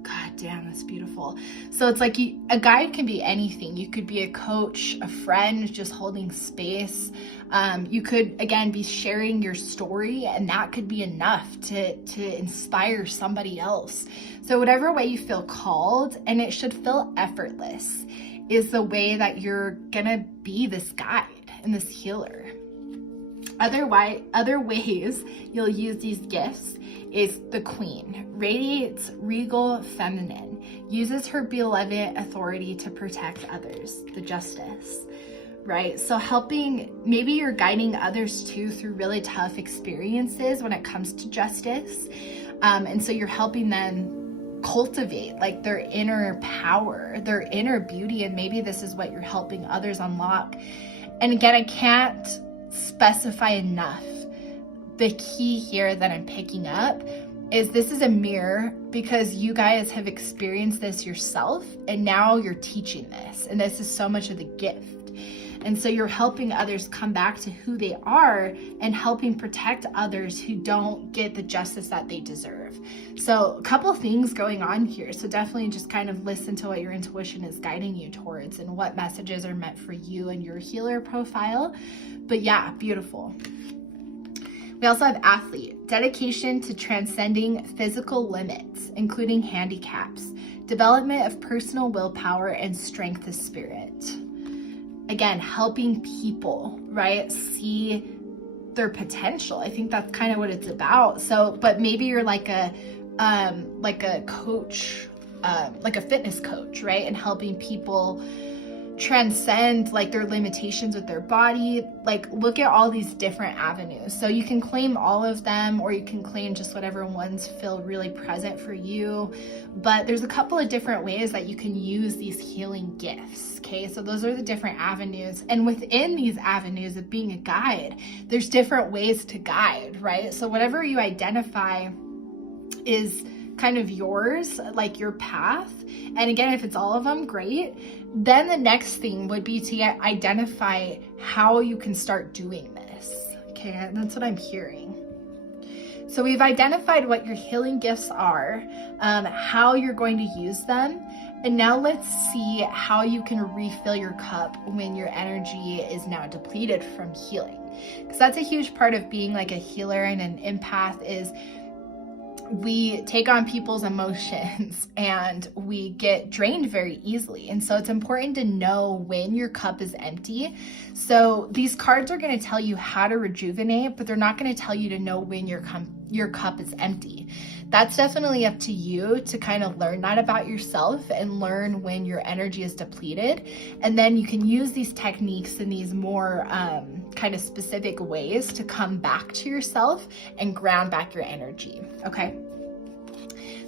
God damn, that's beautiful. So it's like a guide can be anything. You could be a coach, a friend, just holding space. You could, again, be sharing your story, and that could be enough to inspire somebody else. So whatever way you feel called, and it should feel effortless, is the way that you're gonna be this guide and this healer. Other ways you'll use these gifts is the Queen. Radiates regal feminine. Uses her benevolent authority to protect others. The Justice, right? So helping, maybe you're guiding others too through really tough experiences when it comes to justice. And so you're helping them cultivate like their inner power, their inner beauty. And maybe this is what you're helping others unlock. And again, I can't specify enough. The key here that I'm picking up is this is a mirror, because you guys have experienced this yourself, and now you're teaching this, and this is so much of the gift. And so you're helping others come back to who they are and helping protect others who don't get the justice that they deserve. So a couple things going on here. So definitely just kind of listen to what your intuition is guiding you towards and what messages are meant for you and your healer profile. But yeah, beautiful. We also have Athlete, dedication to transcending physical limits, including handicaps, development of personal willpower, and strength of spirit. Again, helping people, right, see their potential. I think that's kind of what it's about. So, but maybe you're like a coach, like a fitness coach, right, and helping people transcend like their limitations with their body. Like, look at all these different avenues. So you can claim all of them, or you can claim just whatever ones feel really present for you. But there's a couple of different ways that you can use these healing gifts. Okay, so those are the different avenues. And within these avenues of being a guide, there's different ways to guide, right? So whatever you identify is kind of yours, like your path, and again, if it's all of them, great. Then the next thing would be to identify how you can start doing this. Okay, that's what I'm hearing. So we've identified what your healing gifts are, how you're going to use them, and now let's see how you can refill your cup when your energy is now depleted from healing. Because that's a huge part of being like a healer and an empath, is we take on people's emotions and we get drained very easily. And so it's important to know when your cup is empty. So these cards are going to tell you how to rejuvenate, but they're not going to tell you to know when your cup is empty. That's definitely up to you to kind of learn that about yourself and learn when your energy is depleted. And then you can use these techniques in these more kind of specific ways to come back to yourself and ground back your energy. Okay.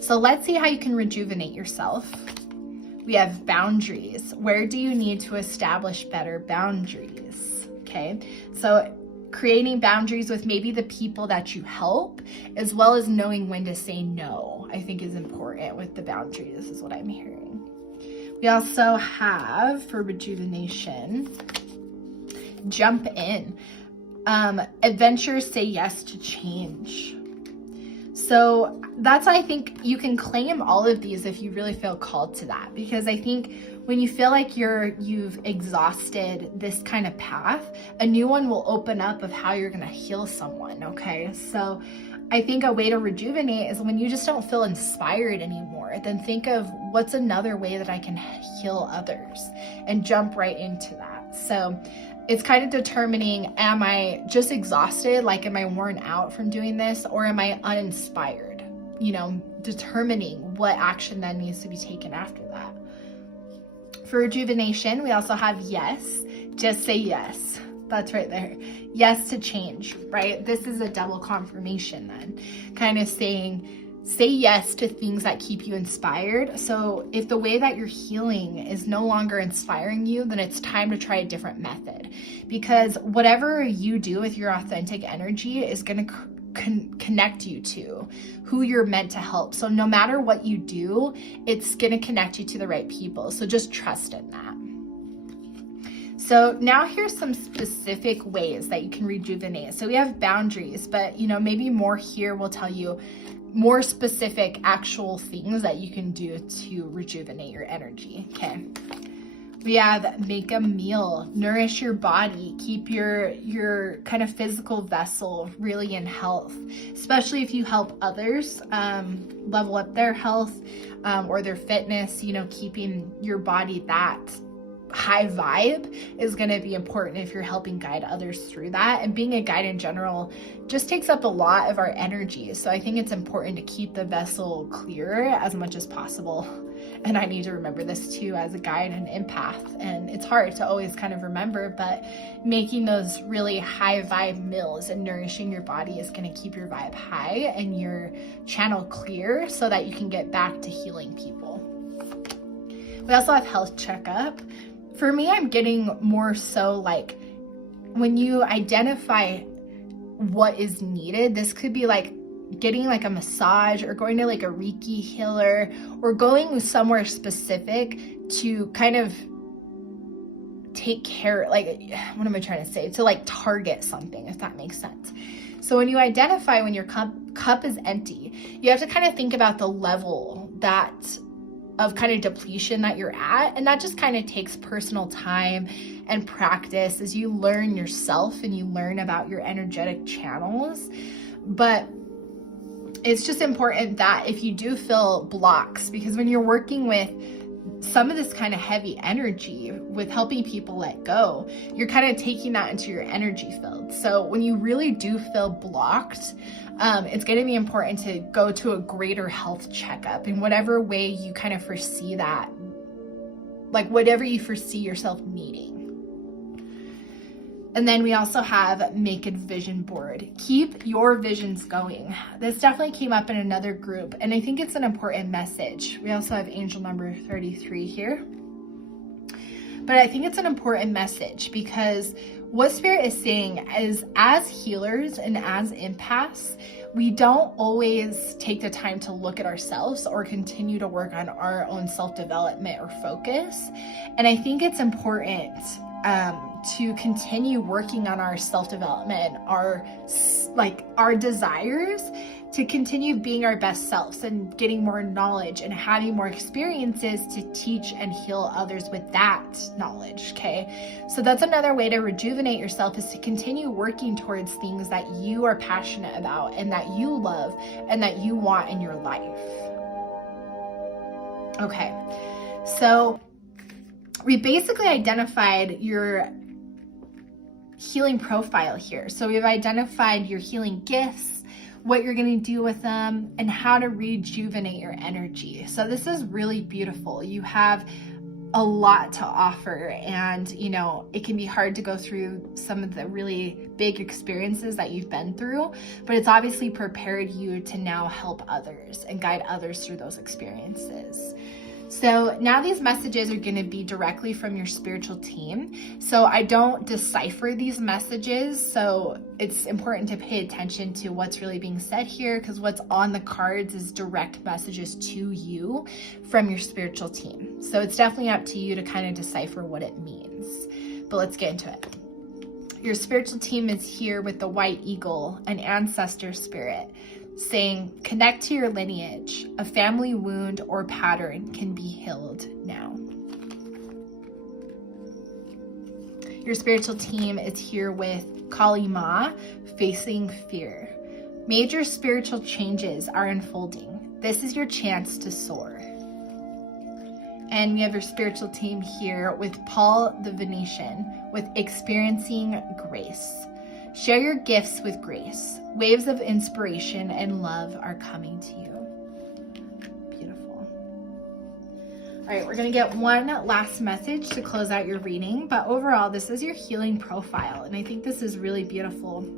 So let's see how you can rejuvenate yourself. We have boundaries. Where do you need to establish better boundaries? Okay. So creating boundaries with maybe the people that you help, as well as knowing when to say no, I think is important with the boundaries, is what I'm hearing. We also have, for rejuvenation, jump in. Adventure, say yes to change. So that's, I think you can claim all of these if you really feel called to that, because I think when you feel like you've exhausted this kind of path, a new one will open up of how you're going to heal someone. Okay. So I think a way to rejuvenate is when you just don't feel inspired anymore, then think of what's another way that I can heal others and jump right into that. So it's kind of determining, am I just exhausted? Like, am I worn out from doing this, or am I uninspired? You know, determining what action then needs to be taken after that. For rejuvenation, we also have yes. Just say yes. That's right there. Yes to change, right? This is a double confirmation then. Kind of saying, say yes to things that keep you inspired. So if the way that you're healing is no longer inspiring you, then it's time to try a different method. Because whatever you do with your authentic energy is going to connect you to who you're meant to help. So no matter what you do, it's going to connect you to the right people. So just trust in that. So now here's some specific ways that you can rejuvenate. So we have boundaries, but maybe more here will tell you more specific actual things that you can do to rejuvenate your energy. Okay. We have make a meal, nourish your body, keep your kind of physical vessel really in health, especially if you help others level up their health or their fitness. Keeping your body that high vibe is going to be important if you're helping guide others through that. And being a guide in general just takes up a lot of our energy. So I think it's important to keep the vessel clear as much as possible. And I need to remember this too as a guide and empath. And it's hard to always kind of remember, but making those really high vibe meals and nourishing your body is going to keep your vibe high and your channel clear so that you can get back to healing people. We also have health checkup. For me, I'm getting more so like when you identify what is needed, this could be like getting like a massage or going to like a Reiki healer or going somewhere specific to kind of take care, like, what am I trying to say? To like target something, if that makes sense. So when you identify when your cup is empty, you have to kind of think about the level of kind of depletion that you're at. And that just kind of takes personal time and practice as you learn yourself and you learn about your energetic channels. But it's just important that if you do feel blocks, because when you're working with some of this kind of heavy energy with helping people let go, you're kind of taking that into your energy field. So when you really do feel blocked, it's going to be important to go to a greater health checkup in whatever way you kind of foresee that, like whatever you foresee yourself needing. And then we also have make a vision board. Keep your visions going. This definitely came up in another group, and I think it's an important message. We also have angel number 33 here. But I think it's an important message, because what Spirit is saying is, as healers and as empaths, we don't always take the time to look at ourselves or continue to work on our own self-development or focus. And I think it's important to continue working on our self-development, our desires, to continue being our best selves and getting more knowledge and having more experiences to teach and heal others with that knowledge, okay? So that's another way to rejuvenate yourself, is to continue working towards things that you are passionate about and that you love and that you want in your life. Okay, so we basically identified your healing profile here. So we've identified your healing gifts, what you're going to do with them, and how to rejuvenate your energy. So this is really beautiful. You have a lot to offer, and you know, it can be hard to go through some of the really big experiences that you've been through, but it's obviously prepared you to now help others and guide others through those experiences. So now these messages are going to be directly from your spiritual team. So I don't decipher these messages. So it's important to pay attention to what's really being said here, because what's on the cards is direct messages to you from your spiritual team. So it's definitely up to you to kind of decipher what it means. But let's get into it. Your spiritual team is here with the white eagle, an ancestor spirit, saying, connect to your lineage. A family wound or pattern can be healed now. Your spiritual team is here with Kali Ma, facing fear. Major spiritual changes are unfolding. This is your chance to soar. And we have your spiritual team here with Paul the Venetian, with experiencing grace. Share your gifts with grace. Waves of inspiration and love are coming to you. Beautiful. All right, we're going to get one last message to close out your reading, but overall, this is your healing profile, and I think this is really beautiful.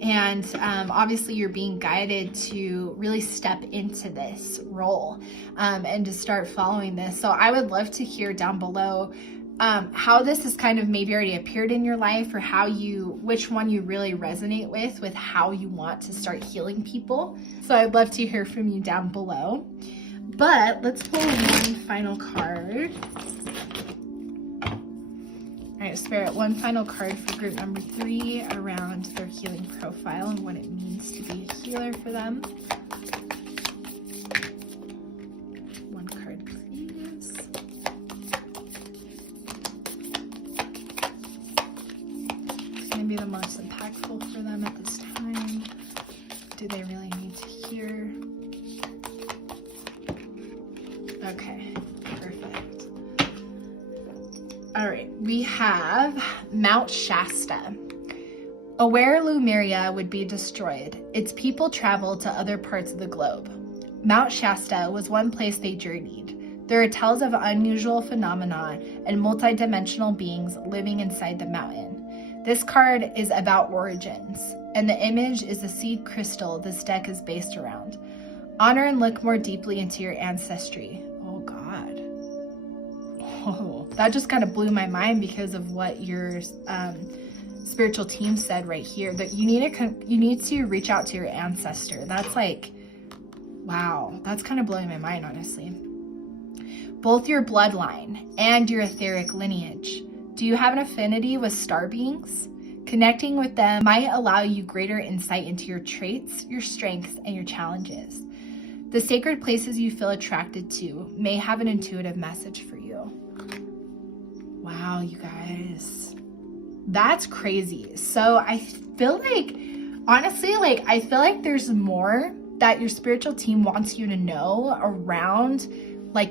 And obviously, you're being guided to really step into this role and to start following this. So I would love to hear down below how this has kind of maybe already appeared in your life, or which one you really resonate with how you want to start healing people. So I'd love to hear from you down below. But let's pull one final card. All right, Spirit, one final card for group number 3 around their healing profile and what it means to be a healer for them. One card, please. It's going to be the most impactful for them at this time. Do they really need to hear? Okay, perfect. All right, we have Mount Shasta. Aware Lemuria would be destroyed. Its people traveled to other parts of the globe. Mount Shasta was one place they journeyed. There are tales of unusual phenomena and multidimensional beings living inside the mountain. This card is about origins, and the image is the seed crystal this deck is based around. Honor and look more deeply into your ancestry. Oh God. Oh, that just kind of blew my mind because of what your spiritual team said right here, that you need to reach out to your ancestor. That's like, wow, that's kind of blowing my mind, honestly. Both your bloodline and your etheric lineage. Do you have an affinity with star beings? Connecting with them might allow you greater insight into your traits, your strengths, and your challenges. The sacred places you feel attracted to may have an intuitive message for you. Wow, you guys. That's crazy. So I feel like, honestly, I feel like there's more that your spiritual team wants you to know around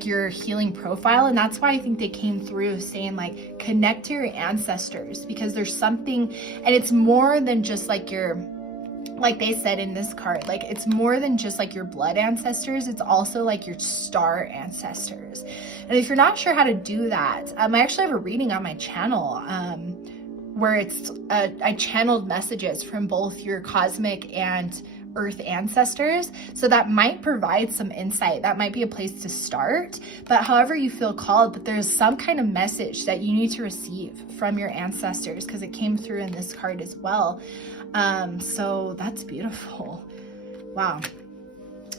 your healing profile. And that's why I think they came through saying connect to your ancestors, because there's something, and it's more than just your, like they said in this card, it's more than just your blood ancestors. It's also your star ancestors. And if you're not sure how to do that, I actually have a reading on my channel where I channeled messages from both your cosmic and earth ancestors. So that might provide some insight. That might be a place to start, but however you feel called, but there's some kind of message that you need to receive from your ancestors, because it came through in this card as well. So that's beautiful. Wow.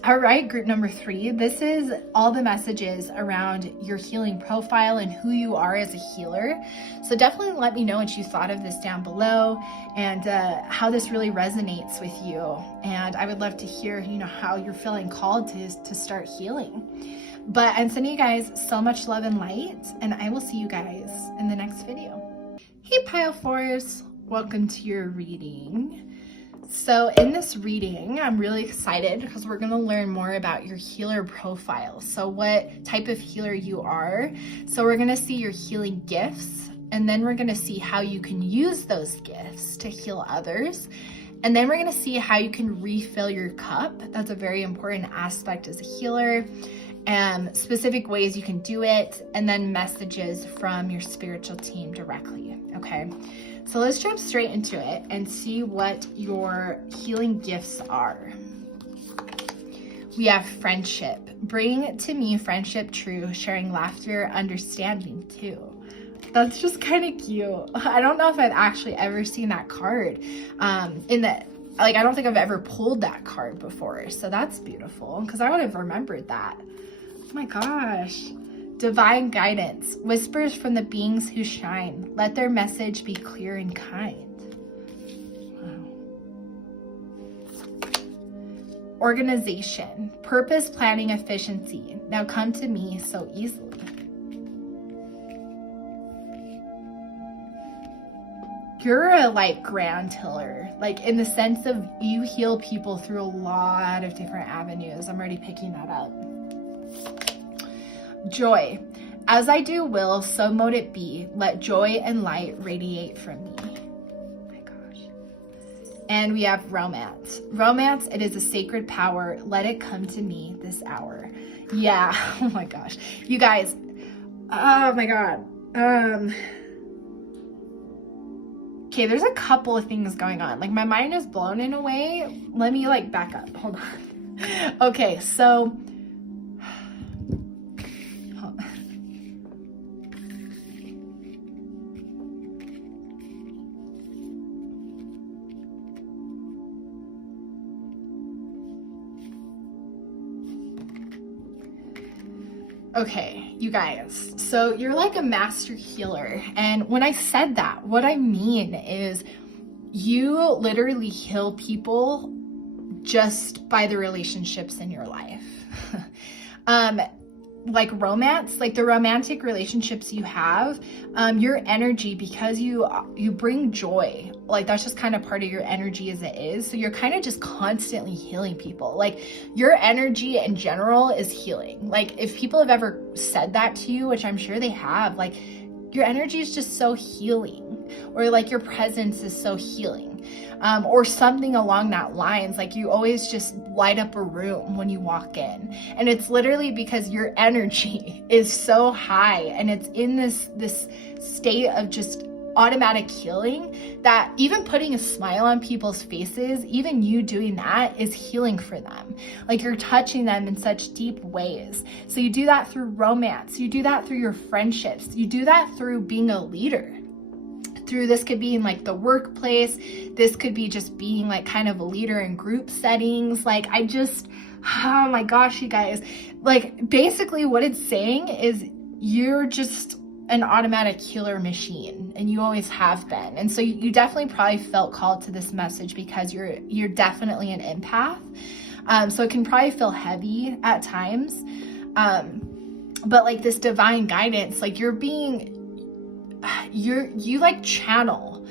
All right, group number 3, this is all the messages around your healing profile and who you are as a healer. So definitely let me know what you thought of this down below, and how this really resonates with you. And I would love to hear, how you're feeling called to start healing. But I'm sending you guys so much love and light, and I will see you guys in the next video. Hey Pile 4s, welcome to your reading. So in this reading, I'm really excited because we're going to learn more about your healer profile. So what type of healer you are. So we're going to see your healing gifts, and then we're going to see how you can use those gifts to heal others. And then we're going to see how you can refill your cup. That's a very important aspect as a healer, and specific ways you can do it, and then messages from your spiritual team directly. Okay. So let's jump straight into it and see what your healing gifts are. We have friendship. Bring to me friendship true, sharing laughter, understanding too. That's just kind of cute. I don't know if I've actually ever seen that card. I don't think I've ever pulled that card before. So that's beautiful, because I would have remembered that. Oh my gosh. Divine guidance, whispers from the beings who shine. Let their message be clear and kind. Wow. Organization, purpose, planning, efficiency. Now come to me so easily. You're a grand healer, in the sense of you heal people through a lot of different avenues. I'm already picking that up. Joy. As I do will, so mote it be. Let joy and light radiate from me. Oh my gosh. And we have romance. Romance, it is a sacred power. Let it come to me this hour. Yeah. Oh my gosh. You guys. Oh my God. Okay, there's a couple of things going on. My mind is blown in a way. Let me back up. Hold on. Okay, so okay, you guys, so you're a master healer. And when I said that, what I mean is you literally heal people just by the relationships in your life. Romance, the romantic relationships you have, your energy, because you bring joy, that's just kind of part of your energy as it is. So you're kind of just constantly healing people. Your energy in general is healing. If people have ever said that to you, which I'm sure they have, your energy is just so healing, or your presence is so healing. Or something along that lines. You always just light up a room when you walk in. And it's literally because your energy is so high, and it's in this state of just automatic healing, that even putting a smile on people's faces, even you doing that, is healing for them. You're touching them in such deep ways. So you do that through romance. You do that through your friendships. You do that through being a leader. This could be in the workplace. This could be just being kind of a leader in group settings. Oh my gosh, you guys, basically what it's saying is you're just an automatic healer machine, and you always have been. And so you definitely probably felt called to this message because you're definitely an empath. So it can probably feel heavy at times. But this divine guidance, you channel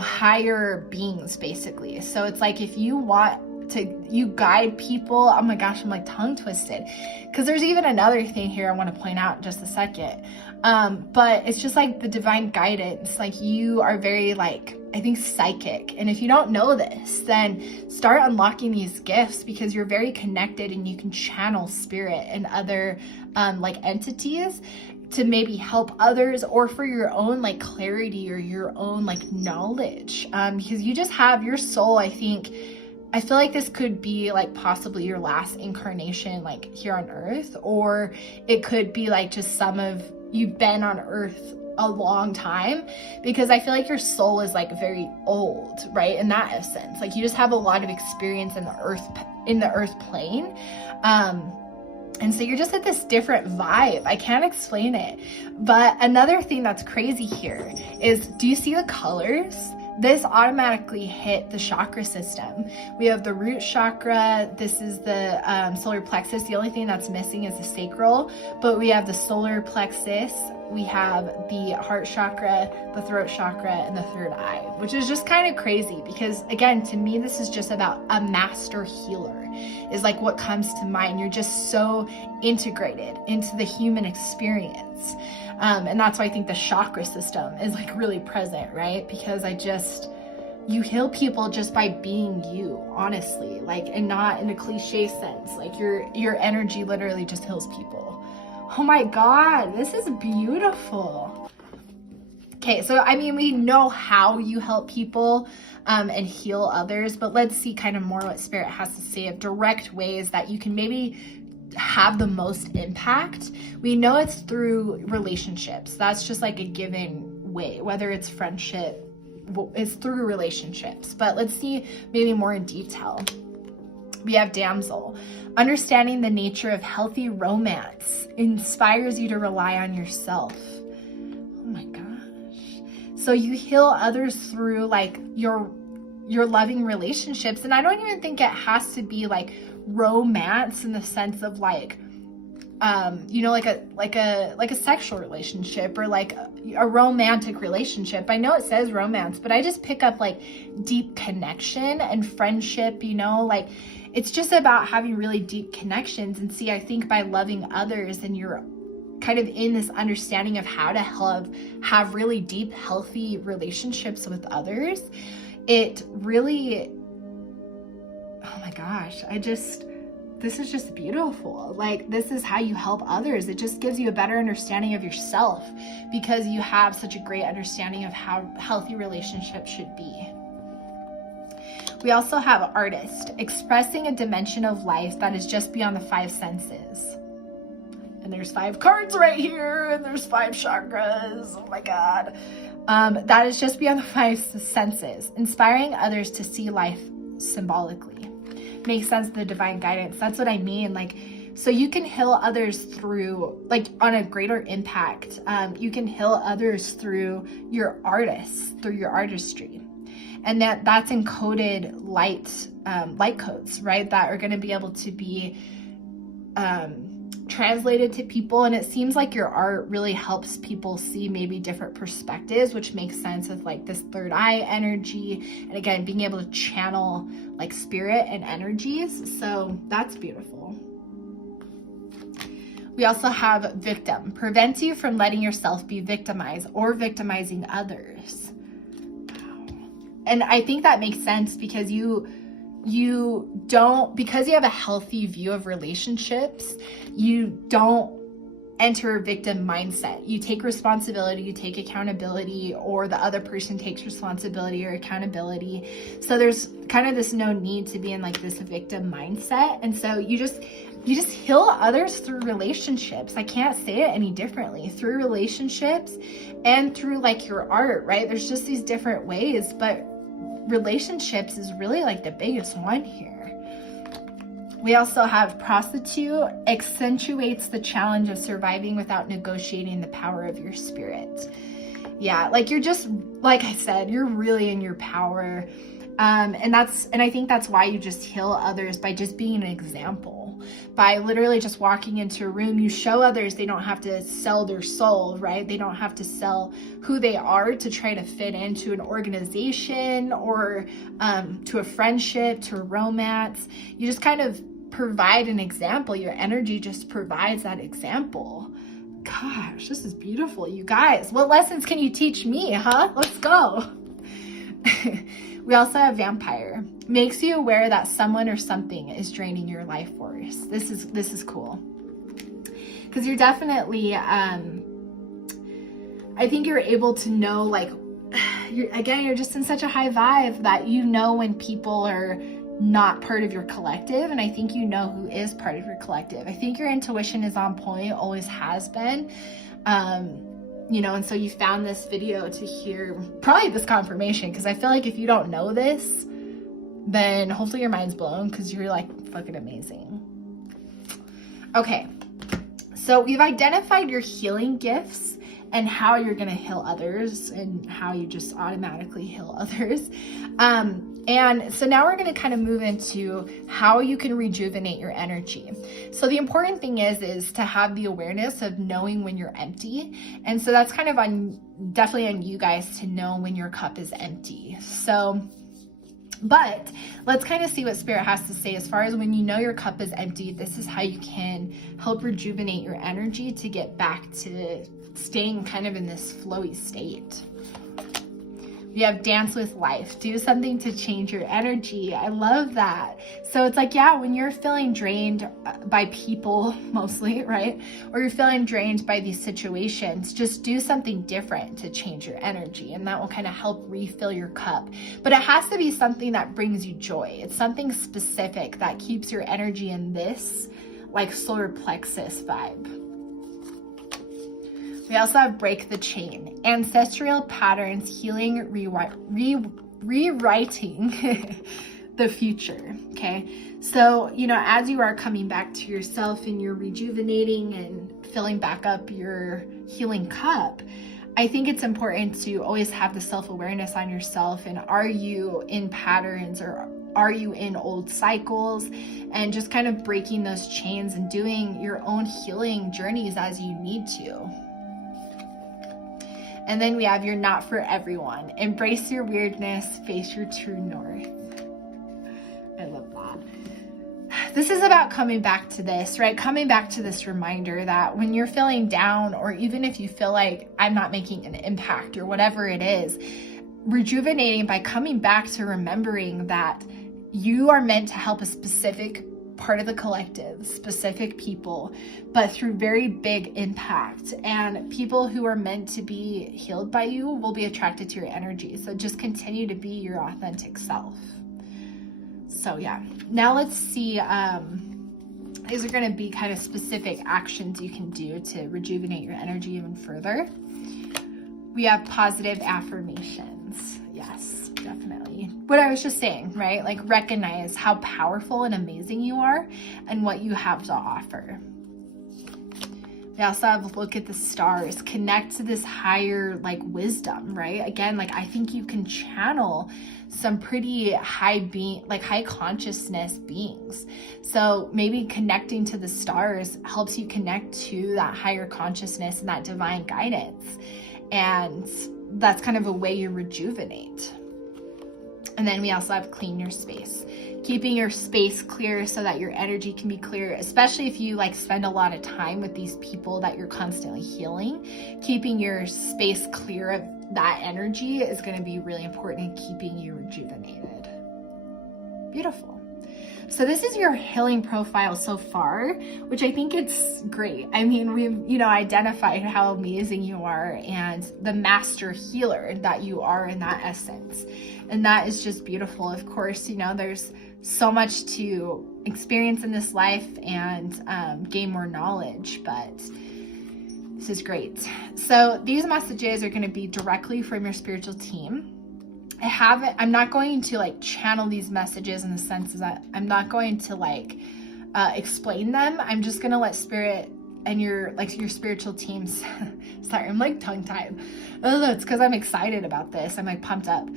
higher beings, basically. So it's if you want to, you guide people. Oh my gosh, I'm tongue twisted, because there's even another thing here I want to point out in just a second. But it's just the divine guidance. You are very I think psychic. And if you don't know this, then start unlocking these gifts, because you're very connected and you can channel spirit and other entities to maybe help others, or for your own clarity or your own knowledge, because you just have your soul, I think, I feel like this could be like possibly your last incarnation like here on earth, or it could be like just some of you've been on earth a long time, because I feel like your soul is like very old, right? In that essence, like you just have a lot of experience in the earth plane. And so you're just at this different vibe. I can't explain it. But another thing that's crazy here is, do you see the colors? This automatically hit the chakra system. We have the root chakra. This is the solar plexus. The only thing that's missing is the sacral, but we have the solar plexus. We have the heart chakra, the throat chakra, and the third eye, which is just kind of crazy because, again, to me, this is just about a master healer is like what comes to mind. You're just so integrated into the human experience. And that's why I think the chakra system is like really present, right? Because you heal people just by being you, honestly, like, and not in a cliche sense. Like your energy literally just heals people. Oh my God, this is beautiful. Okay, so I mean, we know how you help people and heal others, but let's see kind of more what Spirit has to say of direct ways that you can maybe have the most impact. We know it's through relationships. That's just like a given way, whether it's friendship, it's through relationships. But let's see maybe more in detail. We have damsel. Understanding the nature of healthy romance inspires you to rely on yourself. Oh my gosh. So you heal others through like your loving relationships. And I don't even think it has to be like romance in the sense of like, like a sexual relationship or like a romantic relationship. I know it says romance, but I just pick up like deep connection and friendship, like it's just about having really deep connections. And see, I think by loving others and you're kind of in this understanding of how to have really deep, healthy relationships with others, it really, oh my gosh, this is just beautiful. Like, this is how you help others. It just gives you a better understanding of yourself because you have such a great understanding of how healthy relationships should be. We also have artist, expressing a dimension of life that is just beyond the five senses. And there's 5 cards right here, and there's 5 chakras. Oh my God. That is just beyond the 5 senses, inspiring others to see life symbolically. Makes sense, the divine guidance. That's what I mean. Like, so you can heal others through, like, on a greater impact. You can heal others through your artists, through your artistry. And that's encoded light codes, right? That are going to be able to be translated to people. And it seems like your art really helps people see maybe different perspectives, which makes sense with like this third eye energy. And again, being able to channel like spirit and energies. So that's beautiful. We also have victim, prevents you from letting yourself be victimized or victimizing others. And I think that makes sense because because you have a healthy view of relationships, you don't enter a victim mindset. You take responsibility, you take accountability, or the other person takes responsibility or accountability. So there's kind of this no need to be in like this victim mindset. And so you just heal others through relationships. I can't say it any differently. Through relationships and through like your art, right? There's just these different ways, but relationships is really like the biggest one here. We also have prostitute, accentuates the challenge of surviving without negotiating the power of your spirit. Yeah, like you're just, like I said, you're really in your power. And I think that's why you just heal others by just being an example. By literally just walking into a room, you show others they don't have to sell their soul, right? They don't have to sell who they are to try to fit into an organization or to a friendship, to a romance. You just kind of provide an example. Your energy just provides that example. Gosh, this is beautiful. You guys, what lessons can you teach me, huh? Let's go. We also have vampire. Makes you aware that someone or something is draining your life force. This is cool. Because you're definitely, I think you're able to know, like, you're just in such a high vibe that you know when people are not part of your collective, and I think you know who is part of your collective. I think your intuition is on point, always has been. You know, and so you found this video to hear probably this confirmation, because I feel like if you don't know this, then hopefully your mind's blown, because you're like fucking amazing. Okay, so we've identified your healing gifts and how you're gonna heal others and how you just automatically heal others. And so now we're gonna kind of move into how you can rejuvenate your energy. So the important thing is to have the awareness of knowing when you're empty. And so that's kind of definitely on you guys to know when your cup is empty. So, but let's kind of see what Spirit has to say as far as when you know your cup is empty. This is how you can help rejuvenate your energy to get back to staying kind of in this flowy state. We have dance with life. Do something to change your energy. I love that. So it's like, yeah, when you're feeling drained by people mostly, right? Or you're feeling drained by these situations, just do something different to change your energy. And that will kind of help refill your cup. But it has to be something that brings you joy. It's something specific that keeps your energy in this like solar plexus vibe. We also have break the chain, ancestral patterns, healing, rewriting the future, okay? So, you know, as you are coming back to yourself and you're rejuvenating and filling back up your healing cup, I think it's important to always have the self-awareness on yourself. And are you in patterns, or are you in old cycles? And just kind of breaking those chains and doing your own healing journeys as you need to. And then we have you're not for everyone. Embrace your weirdness, face your true north. I love that. This is about coming back to this, right? Coming back to this reminder that when you're feeling down, or even if you feel like I'm not making an impact or whatever it is, rejuvenating by coming back to remembering that you are meant to help a specific part of the collective, specific people, but through very big impact. And people who are meant to be healed by you will be attracted to your energy. So just continue to be your authentic self. So yeah, now let's see, these are going to be kind of specific actions you can do to rejuvenate your energy even further. We have positive affirmations. Yes, definitely. What I was just saying, right? Like recognize how powerful and amazing you are and what you have to offer. We also have look at the stars, connect to this higher like wisdom, right? Again, like I think you can channel some pretty high consciousness beings. So maybe connecting to the stars helps you connect to that higher consciousness and that divine guidance. And that's kind of a way you rejuvenate. And then we also have clean your space. Keeping your space clear so that your energy can be clear, especially if you like spend a lot of time with these people that you're constantly healing. Keeping your space clear of that energy is going to be really important in keeping you rejuvenated. Beautiful. So this is your healing profile so far, which I think it's great. I mean, we've, you know, identified how amazing you are and the master healer that you are in that essence. And that is just beautiful. Of course, you know, there's so much to experience in this life and gain more knowledge, but this is great. So these messages are going to be directly from your spiritual team. I'm not going to like channel these messages in the sense that I'm not going to like explain them. I'm just going to let Spirit and your spiritual teams, sorry, I'm like tongue tied. Oh, it's because I'm excited about this. I'm like pumped up.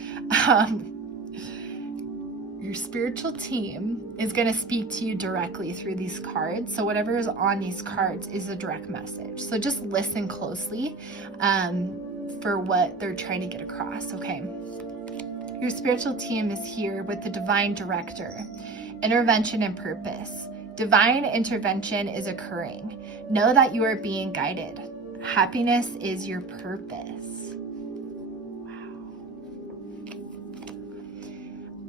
Your spiritual team is going to speak to you directly through these cards. So whatever is on these cards is a direct message. So just listen closely for what they're trying to get across, okay? Your spiritual team is here with the divine director, intervention and purpose. Divine intervention is occurring. Know that you are being guided. Happiness is your purpose.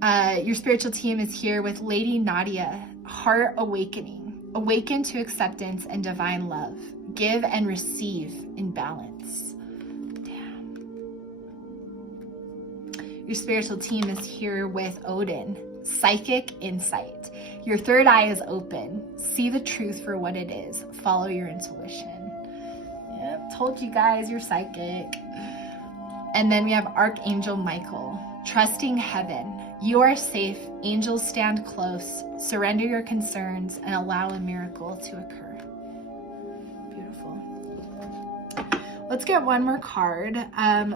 Wow. Your spiritual team is here with Lady Nadia, heart awakening. Awaken to acceptance and divine love. Give and receive in balance. Your spiritual team is here with Odin, psychic insight. Your third eye is open. See the truth for what it is. Follow your intuition. Yep, told you guys, you're psychic. And then we have Archangel Michael. Trusting heaven. You are safe. Angels stand close. Surrender your concerns and allow a miracle to occur. Beautiful. Let's get one more card.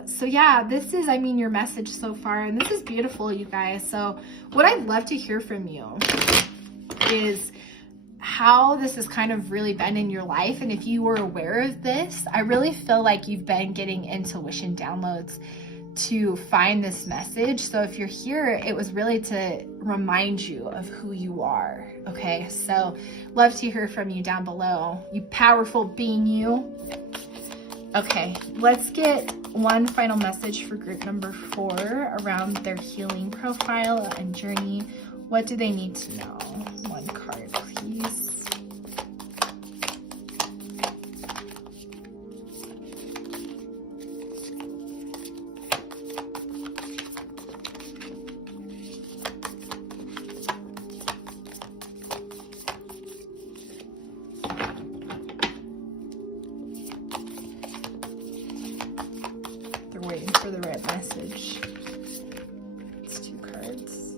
So yeah, this is, I mean, your message so far, and this is beautiful, you guys. So what I'd love to hear from you is how this has kind of really been in your life. And if you were aware of this, I really feel like you've been getting intuition downloads to find this message. So if you're here, it was really to remind you of who you are. Okay, so love to hear from you down below, you powerful being you. Okay, let's get one final message for group number 4 around their healing profile and journey. What do they need to know? One card, please. Waiting for the right message. It's 2 cards.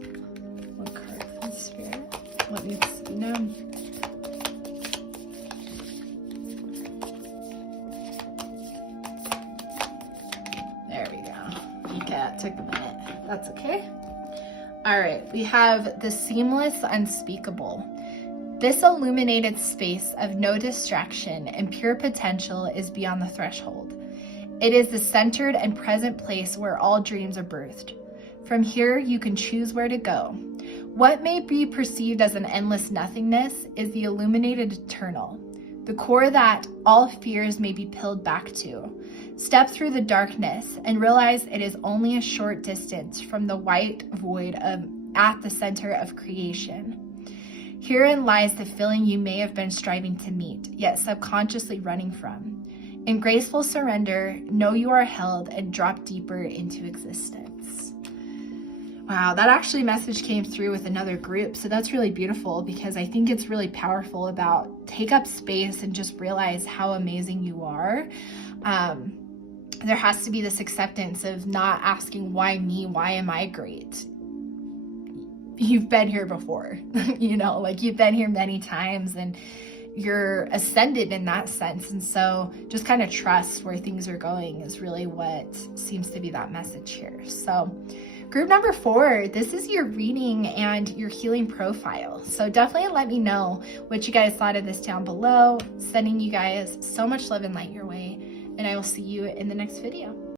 1 card from Spirit. What needs to be known? There we go. Yeah, it took a minute. That's okay. All right, we have the seamless unspeakable. This illuminated space of no distraction and pure potential is beyond the threshold. It is the centered and present place where all dreams are birthed. From here, you can choose where to go. What may be perceived as an endless nothingness is the illuminated eternal, the core that all fears may be peeled back to. Step through the darkness and realize it is only a short distance from the white void at the center of creation. Herein lies the feeling you may have been striving to meet, yet subconsciously running from. In graceful surrender, know you are held and drop deeper into existence. Wow, that actually message came through with another group. So that's really beautiful, because I think it's really powerful about take up space and just realize how amazing you are. There has to be this acceptance of not asking, why me? Why am I great? You've been here before, you know, like you've been here many times and you're ascended in that sense. And so just kind of trust where things are going is really what seems to be that message here. So group number 4, this is your reading and your healing profile. So definitely let me know what you guys thought of this down below. Sending you guys so much love and light your way, and I will see you in the next video.